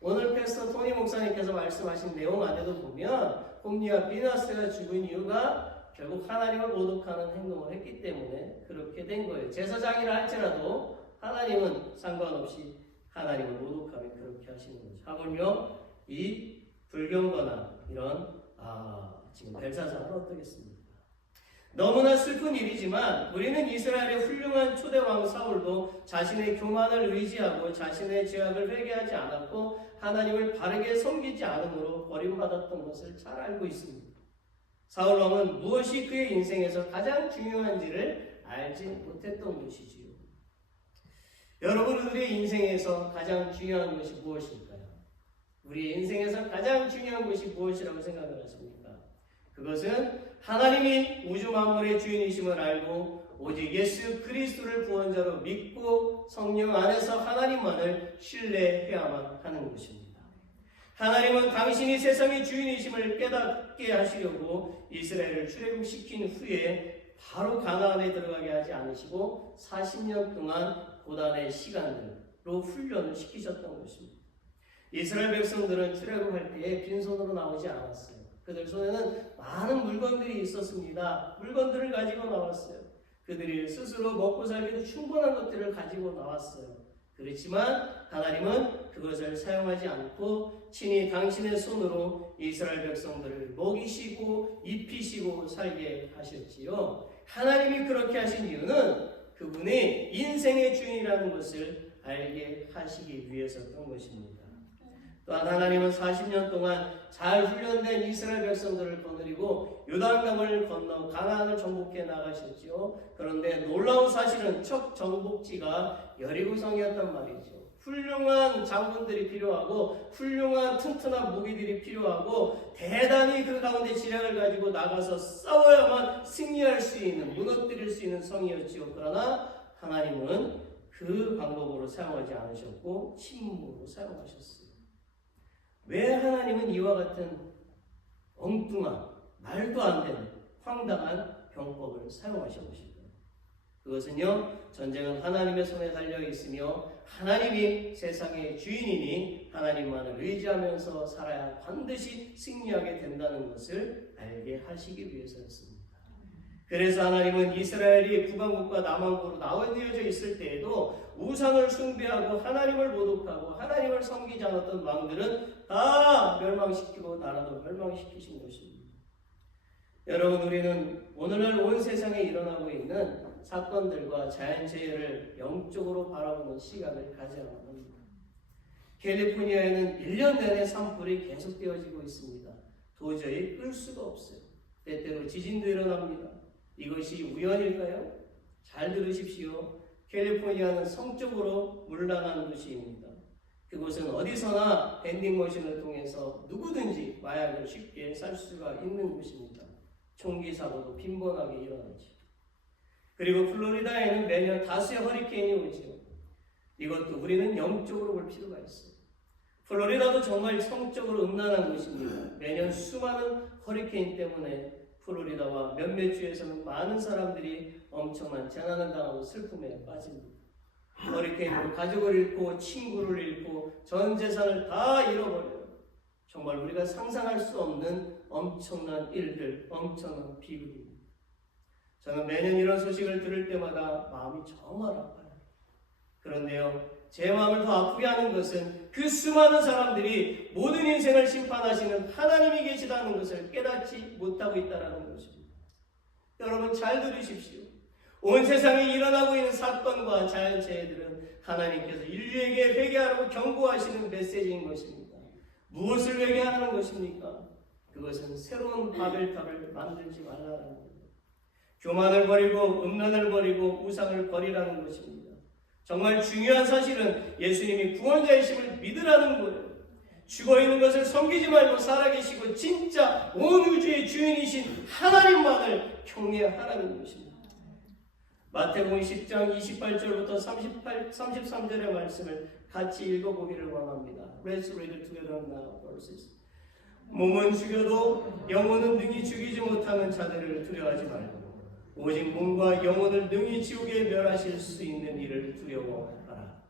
오늘 패스터 토니 목사님께서 말씀하신 내용 안에도 보면 홈리와 비나스가 죽은 이유가 결국 하나님을 모독하는 행동을 했기 때문에 그렇게 된 거예요. 제사장이라 할지라도 하나님은 상관없이 하나님을 모독하며 그렇게 하시는 거죠. 하물며 이 불경건한 이런 지금 벨사살은 어떻겠습니까? 너무나 슬픈 일이지만 우리는 이스라엘의 훌륭한 초대왕 사울도 자신의 교만을 의지하고 자신의 죄악을 회개하지 않았고 하나님을 바르게 섬기지 않음으로 버림받았던 것을 잘 알고 있습니다. 사울 왕은 무엇이 그의 인생에서 가장 중요한지를 알지 못했던 것이지요. 여러분, 우리의 인생에서 가장 중요한 것이 무엇일까요? 우리의 인생에서 가장 중요한 것이 무엇이라고 생각을 하십니까? 그것은 하나님이 우주 만물의 주인이심을 알고 오직 예수 그리스도를 구원자로 믿고 성령 안에서 하나님만을 신뢰해야만 하는 것입니다. 하나님은 당신이 세상의 주인이심을 깨닫게 하시려고 이스라엘을 출애굽시킨 후에 바로 가나안에 들어가게 하지 않으시고 40년 동안 고단의 시간들로 훈련을 시키셨던 것입니다. 이스라엘 백성들은 출애굽할 때에 빈손으로 나오지 않았어요. 그들 손에는 많은 물건들이 있었습니다. 물건들을 가지고 나왔어요. 그들이 스스로 먹고 살기도 충분한 것들을 가지고 나왔어요. 그렇지만 하나님은 그것을 사용하지 않고 친히 당신의 손으로 이스라엘 백성들을 먹이시고 입히시고 살게 하셨지요. 하나님이 그렇게 하신 이유는 그분이 인생의 주인이라는 것을 알게 하시기 위해서였던 것입니다. 또한 하나님은 40년 동안 잘 훈련된 이스라엘 백성들을 거느리고 요단강을 건너 가나안을 정복해 나가셨죠. 그런데 놀라운 사실은 첫 정복지가 여리고성이었단 말이죠. 훌륭한 장군들이 필요하고 훌륭한 튼튼한 무기들이 필요하고 대단히 그 가운데 지략을 가지고 나가서 싸워야만 승리할 수 있는, 무너뜨릴 수 있는 성이었지요. 그러나 하나님은 그 방법으로 사용하지 않으셨고 침묵으로 사용하셨어요. 왜 하나님은 이와 같은 엉뚱한, 말도 안 되는 황당한 병법을 사용하셨습니까? 그것은요, 전쟁은 하나님의 손에 달려 있으며 하나님이 세상의 주인이니 하나님만을 의지하면서 살아야 반드시 승리하게 된다는 것을 알게 하시기 위해서였습니다. 그래서 하나님은 이스라엘이 북왕국과 남왕국으로 나뉘어져 있을 때에도 우상을 숭배하고 하나님을 모독하고 하나님을 섬기지 않았던 왕들은 다 멸망시키고 나라도 멸망시키신 것입니다. 여러분, 우리는 오늘날 온 세상에 일어나고 있는 사건들과 자연재해를 영적으로 바라보는 시각을 가져야 합니다. 캘리포니아에는 1년 내내 산불이 계속되어지고 있습니다. 도저히 끌 수가 없어요. 때때로 지진도 일어납니다. 이것이 우연일까요? 잘 들으십시오. 캘리포니아는 성적으로 문란한 도시입니다. 그곳은 어디서나 밴딩머신을 통해서 누구든지 마약을 쉽게 살 수가 있는 곳입니다. 총기 사고도 빈번하게 일어나죠. 그리고 플로리다에는 매년 다수의 허리케인이 오지요. 이것도 우리는 영적으로 볼 필요가 있어요. 플로리다도 정말 성적으로 음란한 곳입니다. 매년 수많은 허리케인 때문에 플로리다와 몇몇 주에서는 많은 사람들이 엄청난 재난을 당하고 슬픔에 빠집니다. 허리케인으로 가족을 잃고 친구를 잃고 전 재산을 다 잃어버려요. 정말 우리가 상상할 수 없는 엄청난 일들, 엄청난 비극입니다. 저는 매년 이런 소식을 들을 때마다 마음이 정말 아파요. 그런데요, 제 마음을 더 아프게 하는 것은 그 수많은 사람들이 모든 인생을 심판하시는 하나님이 계시다는 것을 깨닫지 못하고 있다는 것입니다. 여러분, 잘 들으십시오. 온 세상에 일어나고 있는 사건과 자연재해들은 하나님께서 인류에게 회개하라고 경고하시는 메시지인 것입니다. 무엇을 회개하는 것입니까? 그것은 새로운 바벨탑을 만들지 말라는 겁니다. 교만을 버리고 음란을 버리고 우상을 버리라는 것입니다. 정말 중요한 사실은 예수님이 구원자이심을 믿으라는 거예요. 죽어있는 것을 섬기지 말고 살아계시고 진짜 온 우주의 주인이신 하나님만을 경외하라는 것입니다. 마태복음 10장 28절부터 33절의 말씀을 같이 읽어보기를 원합니다. Let's read it together now, verses. 몸은 죽여도 영혼은 능히 죽이지 못하는 자들을 두려워하지 말고 오직 몸과 영혼을 능히 지옥에 멸하실 수 있는 이를 두려워하라.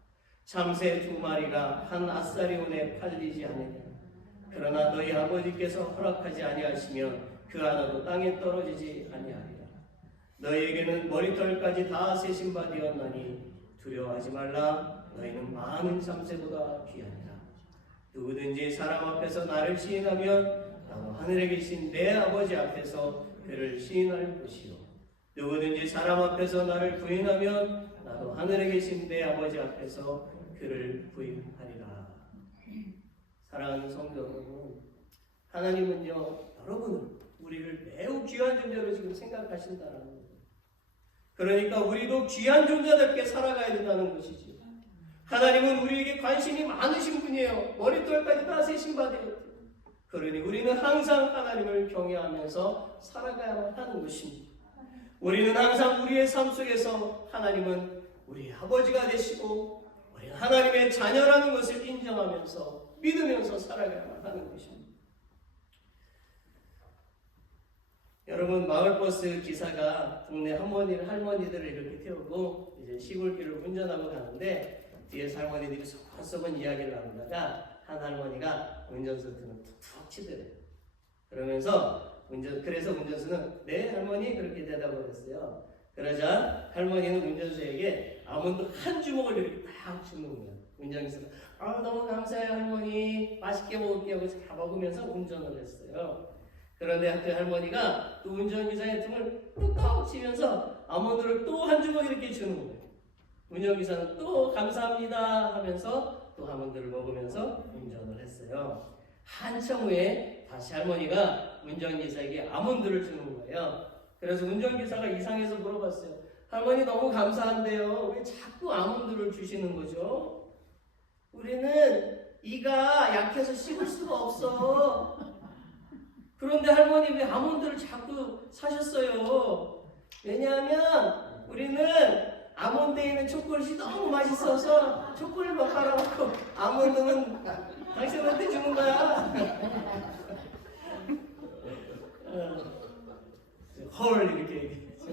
참새 2마리가 한 아사리온에 팔리지 않느냐. 그러나 너희 아버지께서 허락하지 아니하시면 그 하나도 땅에 떨어지지 아니하리라. 너희에게는 머리털까지 다 세신 바 되었나니 두려워하지 말라. 너희는 많은 참새보다 귀하니라. 누구든지 사람 앞에서 나를 시인하면 나도 하늘에 계신 내 아버지 앞에서 그를 시인할 것이요. 누구든지 사람 앞에서 나를 부인하면 나도 하늘에 계신 내 아버지 앞에서 그를 부인하리라. 사랑하는 성도 여러분, 하나님은요, 여러분을, 우리를 매우 귀한 존재로 지금 생각하신다는 거예요. 그러니까 우리도 귀한 존재답게 살아가야 된다는 것이죠. 하나님은 우리에게 관심이 많으신 분이에요. 머리털까지 다 세신 바 되었대요. 그러니 우리는 항상 하나님을 경외하면서 살아가야만 하는 것입니다. 우리는 항상 우리의 삶 속에서 하나님은 우리의 아버지가 되시고 우리는 하나님의 자녀라는 것을 인정하면서 믿으면서 살아가야만 하는 것입니다. 여러분, 마을버스 기사가 동네 할머니들을 이렇게 태우고 이제 시골길을 운전하고 가는데 뒤에서 할머니들이 소곤소곤 이야기를 나누다가 한 할머니가 운전석에는 툭툭 치더래요. 그러면서 그래서 운전수는 네 할머니 그렇게 대답을 했어요. 그러자 할머니는 운전수에게 아몬드 한 주먹을 이렇게 딱 주는 거예요. 운전수가 너무 감사해요 할머니 맛있게 먹을게요 하고 잘 먹으면서 운전을 했어요. 그런데 그 할머니가 또 운전기사의 등을 뚝뚝 치면서 아몬드를 또 한 주먹 이렇게 주는 거예요. 운전기사는 또 감사합니다 하면서 또 아몬드를 먹으면서 운전을 했어요. 한참 후에 다시 할머니가 운전기사에게 아몬드를 주는 거예요. 그래서 운전기사가 이상해서 물어봤어요. 할머니 너무 감사한데요. 왜 자꾸 아몬드를 주시는 거죠? 우리는 이가 약해서 씹을 수가 없어. 그런데 할머니 왜 아몬드를 자꾸 사셨어요? 왜냐하면 우리는 아몬드에 있는 초콜릿이 너무 맛있어서 초콜릿만 팔아먹고 아몬드는 당신한테 주는 거야. 헐 이렇게 얘기했죠.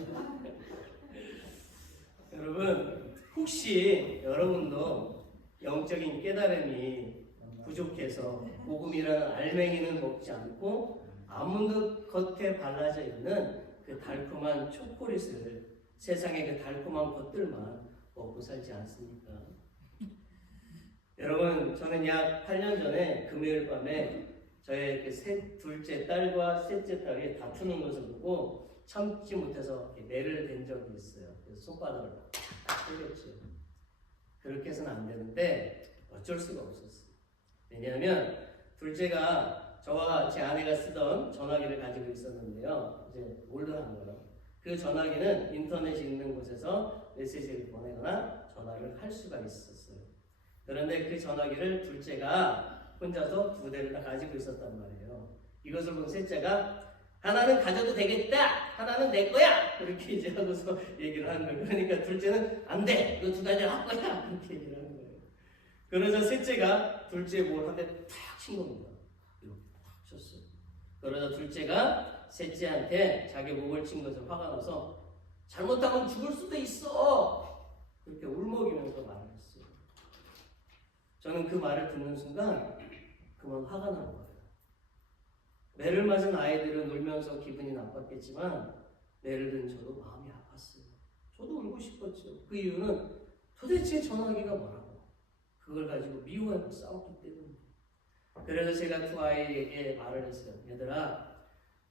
여러분 혹시 여러분도 영적인 깨달음이 부족해서 복음이라는 알맹이는 먹지 않고 아몬드 겉에 발라져 있는 그 달콤한 초콜릿을 세상의 그 달콤한 것들만 먹고 살지 않습니까? 여러분 저는 약 8년 전에 금요일 밤에 저의 그 둘째 딸과 셋째 딸이 다투는 것을 보고 참지 못해서 매를 댄 적이 있어요. 그래서 손바닥을 딱 때렸죠. 그렇게 해서는 안 되는데 어쩔 수가 없었어요. 왜냐하면 둘째가 저와 제 아내가 쓰던 전화기를 가지고 있었는데요. 이제 몰드한 거예요. 그 전화기는 인터넷이 있는 곳에서 메시지를 보내거나 전화를 할 수가 있었어요. 그런데 그 전화기를 둘째가 혼자서 2대를 다 가지고 있었단 말이에요. 이것을 본 셋째가 하나는 가져도 되겠다, 하나는 내 거야 그렇게 이제 하고서 얘기를 하는 거예요. 그러니까 둘째는 안 돼, 이거 2 가지를 할 거야 그렇게 얘기를 하는 거예요. 그러자 셋째가 둘째 뭘 한 대 탁 친 겁니다. 이렇게 탁 쳤어요. 그러자 둘째가 셋째한테 자기 목을 친 것을 화가 나서 잘못하면 죽을 수도 있어 그렇게 울먹이면서 말을 했어요. 저는 그 말을 듣는 순간 그만 화가 난 거예요. 매를 맞은 아이들은 울면서 기분이 나빴겠지만 매를 든 저도 마음이 아팠어요. 저도 울고 싶었죠. 그 이유는 도대체 전화기가 뭐라고 그걸 가지고 미워하고 싸웠기 때문에. 그래서 제가 두 아이에게 말을 했어요. 얘들아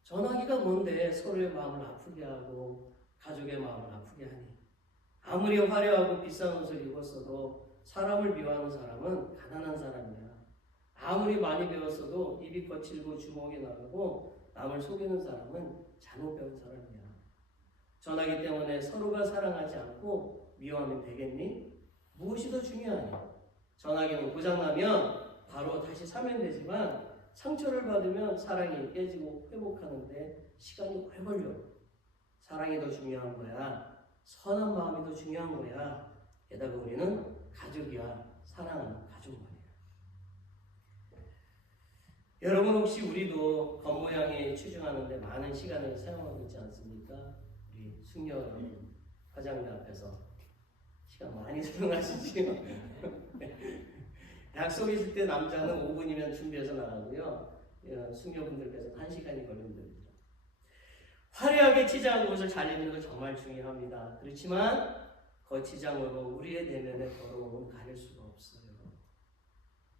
전화기가 뭔데 서로의 마음을 아프게 하고 가족의 마음을 아프게 하니. 아무리 화려하고 비싼 옷을 입었어도 사람을 미워하는 사람은 가난한 사람이야. 아무리 많이 배웠어도 입이 거칠고 주먹이 나가고 남을 속이는 사람은 잘못 배운 사람이야. 전화기 때문에 서로가 사랑하지 않고 미워하면 되겠니? 무엇이 더 중요하냐? 전화기는 고장나면 바로 다시 사면 되지만 상처를 받으면 사랑이 깨지고 회복하는데 시간이 오래 걸려. 사랑이 더 중요한 거야. 선한 마음이 더 중요한 거야. 게다가 우리는 가족이야. 사랑하는 가족 말이야. 여러분 혹시 우리도 겉모양에 치중하는데 많은 시간을 사용하고 있지 않습니까? 우리 숙녀 여러분 화장대 앞에서 시간 많이 사용하시지요? 약속 있을 때 남자는 5분이면 준비해서 나가고요. 숙녀분들께서는 1시간이 걸린답니다. 화려하게 치장한 곳을 잘 입는 건 정말 중요합니다. 그렇지만 거치장으로 우리의 내면의 더러움은 가릴 수가 없어요.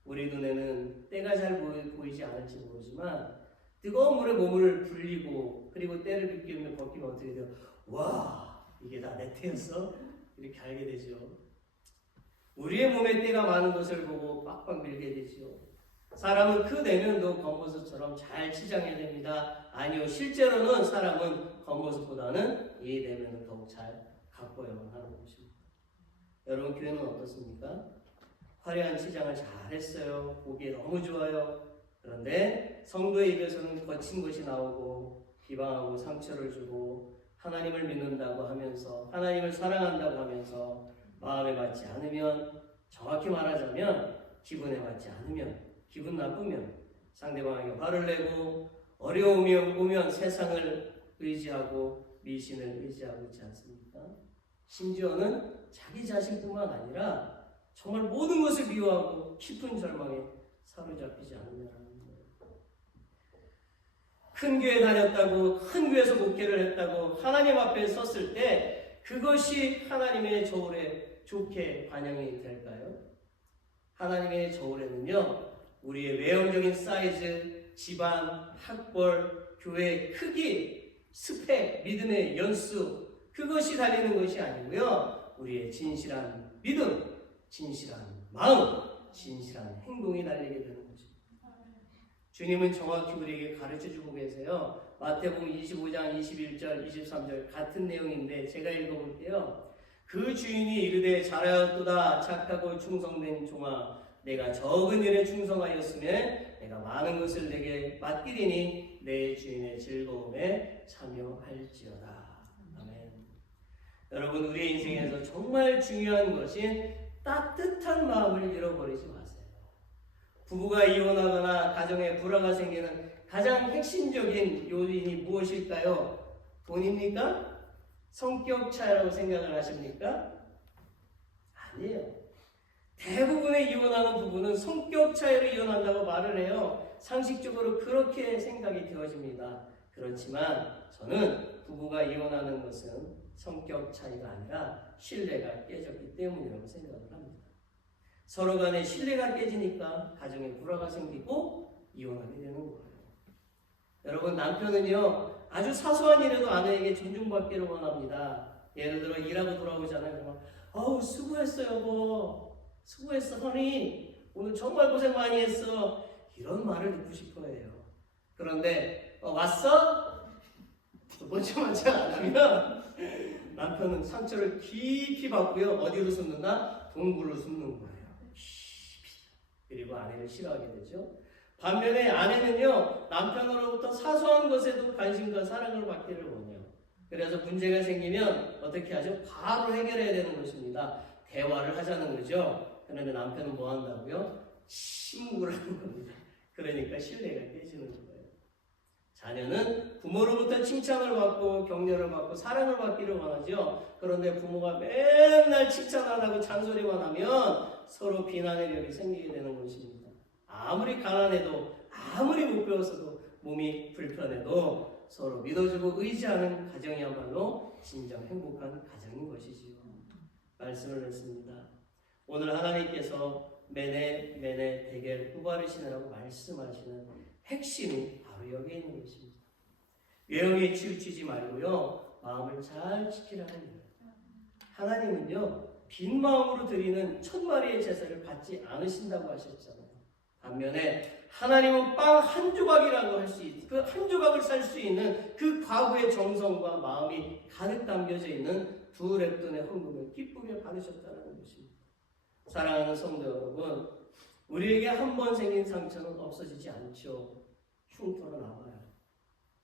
우리 눈에는 때가 잘 보이지 않을지 모르지만 뜨거운 물에 몸을 불리고 그리고 때를 비끼며 벗기면 어떻게 돼요? 와, 이게 다 내 때였어? 이렇게 알게 되죠. 우리의 몸에 때가 많은 것을 보고 빡빡 밀게 되죠. 사람은 그 내면도 겉모습처럼 잘 치장해야 됩니다. 아니요, 실제로는 사람은 겉모습보다는 이 내면을 더욱 잘 가꿔야만 하는 것입니다. 여러분 교회는 어떻습니까? 화려한 치장을 잘했어요. 보기에 너무 좋아요. 그런데 성도의 입에서는 거친 것이 나오고 비방하고 상처를 주고 하나님을 믿는다고 하면서 하나님을 사랑한다고 하면서 마음에 맞지 않으면 정확히 말하자면 기분에 맞지 않으면 기분 나쁘면 상대방에게 화를 내고 어려움이 오면 세상을 의지하고 미신을 의지하고 있지 않습니까? 심지어는 자기 자신뿐만 아니라 정말 모든 것을 미워하고 깊은 절망에 사로잡히지 않느냐는 거예요. 큰 교회 다녔다고, 큰 교회에서 목회를 했다고 하나님 앞에 섰을 때 그것이 하나님의 저울에 좋게 반영이 될까요? 하나님의 저울에는요, 우리의 외형적인 사이즈, 집안, 학벌, 교회 크기, 스펙, 믿음의 연수, 그것이 달리는 것이 아니고요, 우리의 진실한 믿음, 진실한 마음, 진실한 행동이 달리게 되는 거죠. 주님은 정확히 우리에게 가르쳐주고 계세요. 마태복음 25장 21절 23절 같은 내용인데 제가 읽어볼게요. 그 주인이 이르되 잘하였도다 착하고 충성된 종아, 내가 적은 일에 충성하였으면 내가 많은 것을 내게 맡기리니 내 주인의 즐거움에 참여할지어다. 아멘. 여러분, 우리의 인생에서 정말 중요한 것인 따뜻한 마음을 잃어버리지 마세요. 부부가 이혼하거나 가정에 불화가 생기는 가장 핵심적인 요인이 무엇일까요? 돈입니까? 성격 차이라고 생각을 하십니까? 아니에요. 대부분의 이혼하는 부부는 성격 차이로 이혼한다고 말을 해요. 상식적으로 그렇게 생각이 되어집니다. 그렇지만 저는 부부가 이혼하는 것은 성격 차이가 아니라 신뢰가 깨졌기 때문이라고 생각을 합니다. 서로 간에 신뢰가 깨지니까 가정에 불화가 생기고 이혼하게 되는 거예요. 여러분, 남편은요, 아주 사소한 일에도 아내에게 존중받기를 원합니다. 예를 들어 일하고 돌아오잖아요. 그러면 어우 수고했어 여보, 수고했어 허니, 오늘 정말 고생 많이 했어, 이런 말을 듣고 싶어 해요. 그런데 왔어? 먼저 안 하면 남편은 상처를 깊이 받고요, 어디로 숨는다? 동굴로 숨는 거예요. 그리고 아내를 싫어하게 되죠. 반면에 아내는요, 남편으로부터 사소한 것에도 관심과 사랑을 받기를 원해요. 그래서 문제가 생기면 어떻게 하죠? 바로 해결해야 되는 것입니다. 대화를 하자는 거죠. 그런데 남편은 뭐 한다고요? 침묵을 하는 겁니다. 그러니까 신뢰가 깨지는 거예요. 자녀는 부모로부터 칭찬을 받고 격려를 받고 사랑을 받기를 원하죠. 그런데 부모가 맨날 칭찬 안 하고 잔소리만 하면 서로 비난의 력이 생기게 되는 것입니다. 아무리 가난해도, 아무리 못 배웠어도, 몸이 불편해도 서로 믿어주고 의지하는 가정이야말로 진정 행복한 가정인 것이지요. 말씀을 듣습니다. 오늘 하나님께서 매네 대결 후바르시느라고 말씀하시는 핵심이 바로 여기에 있는 것입니다. 외형에 치우치지 말고요, 마음을 잘 지키라는 거예요. 하나님은요, 빈 마음으로 드리는 1000마리의 제사를 받지 않으신다고 하셨잖아요. 반면에 하나님은 빵 한 조각이라고 할 수 있는, 그 한 조각을 살 수 있는 그 과거의 정성과 마음이 가득 담겨져 있는 2렙돈의 헌금을 기쁘게 받으셨다는 것입니다. 사랑하는 성도 여러분, 우리에게 한 번 생긴 상처는 없어지지 않죠. 흉터로 남아요.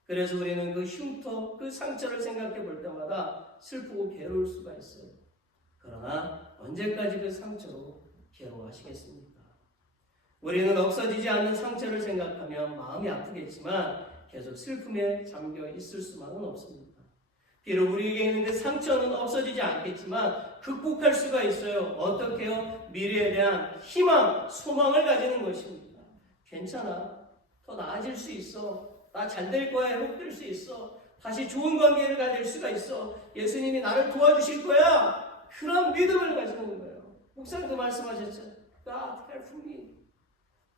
그래서 우리는 그 흉터, 그 상처를 생각해 볼 때마다 슬프고 괴로울 수가 있어요. 그러나 언제까지 그 상처로 괴로워하시겠습니까? 우리는 없어지지 않는 상처를 생각하면 마음이 아프겠지만 계속 슬픔에 잠겨 있을 수만은 없습니다. 비록 우리에게 있는 그 상처는 없어지지 않겠지만 극복할 수가 있어요. 어떻게요? 미래에 대한 희망, 소망을 가지는 것입니다. 괜찮아, 더 나아질 수 있어, 나 잘 될 거야, 회복될 수 있어, 다시 좋은 관계를 가질 수가 있어, 예수님이 나를 도와주실 거야, 그런 믿음을 가지는 거예요. 목사님도 말씀하셨죠. God help me,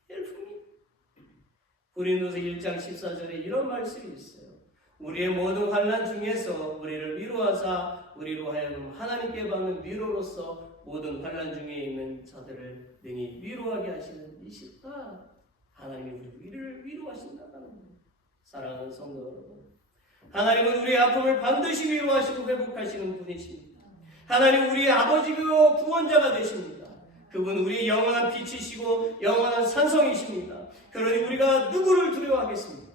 help me. 고린도서 1장 14절에 이런 말씀이 있어요. 우리의 모든 환난 중에서 우리를 위로하사 우리로 하여금 하나님께 받는 위로로서 모든 환난 중에 있는 자들을 능히 위로하게 하시는 이시다. 하나님이 우리를 위로하신다는 거예요. 사랑하는 성도 여러분, 하나님은 우리의 아픔을 반드시 위로하시고 회복하시는 분이십니다. 하나님 우리의 아버지고 구원자가 되십니다. 그분 우리의 영원한 빛이시고 영원한 산성이십니다. 그러니 우리가 누구를 두려워하겠습니까?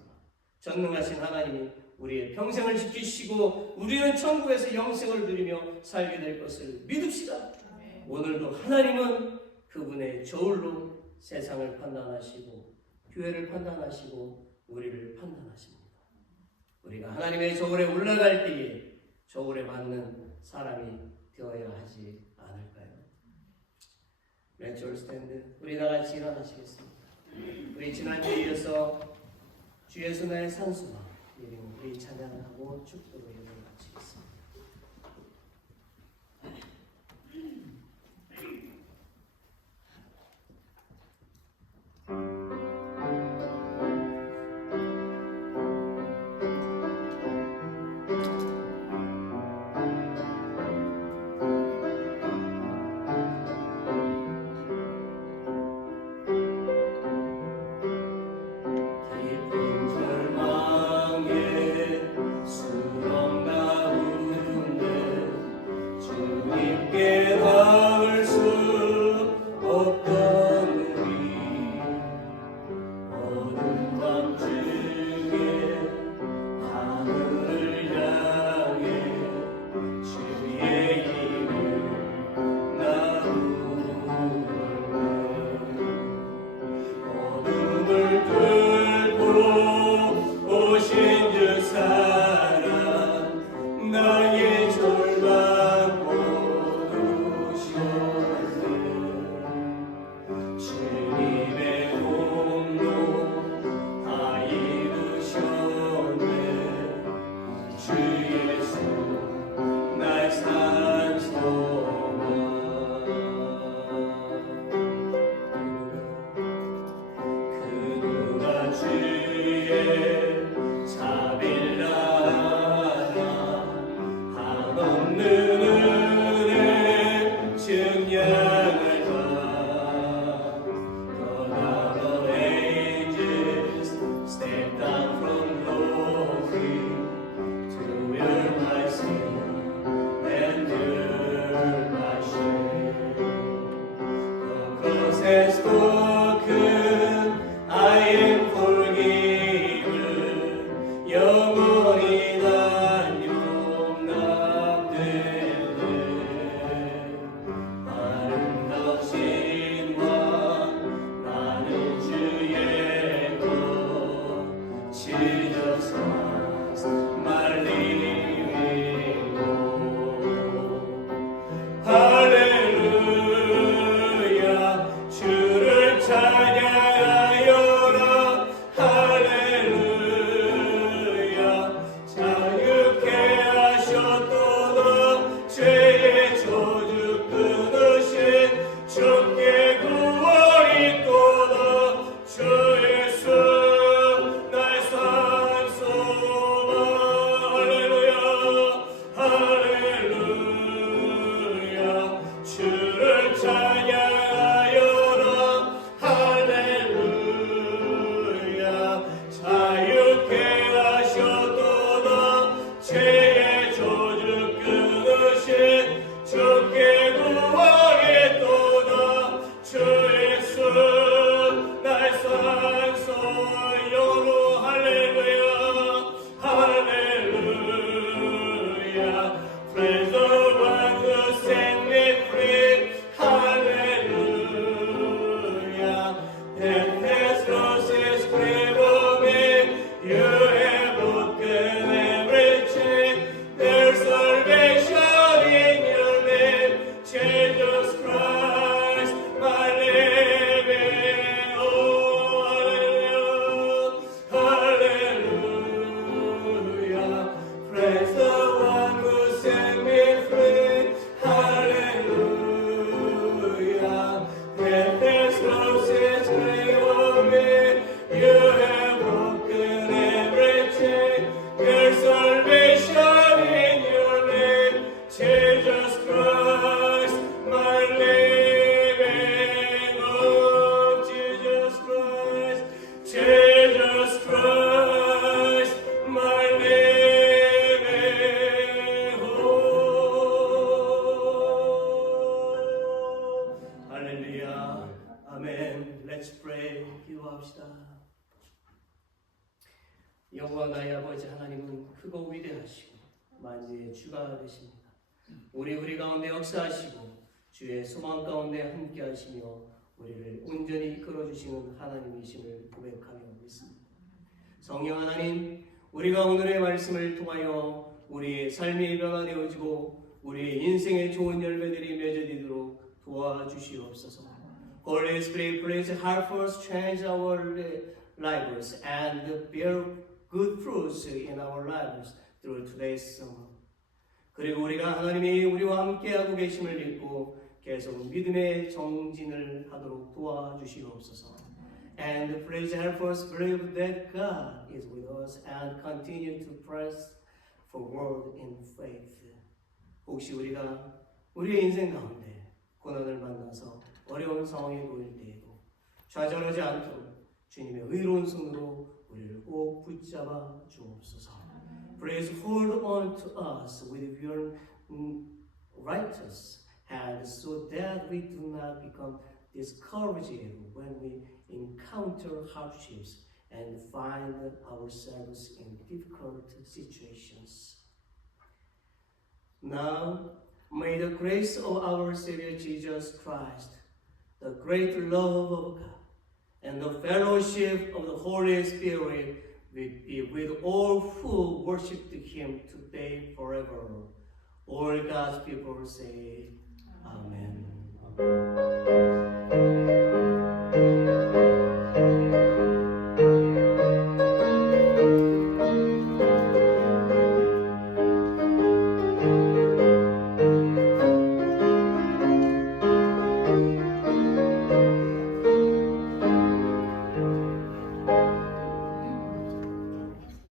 전능하신 하나님이 우리의 평생을 지키시고 우리는 천국에서 영생을 누리며 살게 될 것을 믿읍시다. 오늘도 하나님은 그분의 저울로 세상을 판단하시고 교회를 판단하시고 우리를 판단하십니다. 우리가 하나님의 저울에 올라갈 때에 저울에 맞는 사람이 되어야 하지 않을까요? Let's all stand. 우리 다 같이 일어나시겠습니다. 우리 지난주에 이어서 주 예수 나의 산수마 우리 찬양하고 축도로 예배를 마치겠습니다. 영광 나의 아버지 하나님은 크고 위대하시고 만주의 주가 되십니다. 우리 가운데 역사하시고 주의 소망 가운데 함께 하시며 우리를 온전히 이끌어 주시는 하나님이심을 고백하며 믿습니다. 성령 하나님, 우리가 오늘의 말씀을 통하여 우리의 삶이 변화되어지고 우리의 인생의 좋은 열매들이 맺어지도록 도와주시옵소서. Holy Spirit, please help us change our lives and bear good fruits in our lives through today's sermon. 그리고 우리가 하나님이 우리와 함께하고 계심을 믿고 계속 믿음의 정진을 하도록 도와주시옵소서. And please help us believe that God is with us and continue to press forward in faith. 혹시 우리가 우리의 인생 가운데 고난을 만나서 어려운 상황에 놓일 때에도 좌절하지 않도록 주님의 의로운 손으로 우리를 꼭 붙잡아 주옵소서. Please hold on to us with your righteous hand so that we do not become discouraged when we encounter hardships and find ourselves in difficult situations. Now, may the grace of our Savior Jesus Christ, the great love of God, and the fellowship of the Holy Spirit be with all who worship Him today forever. All God's people say, Amen.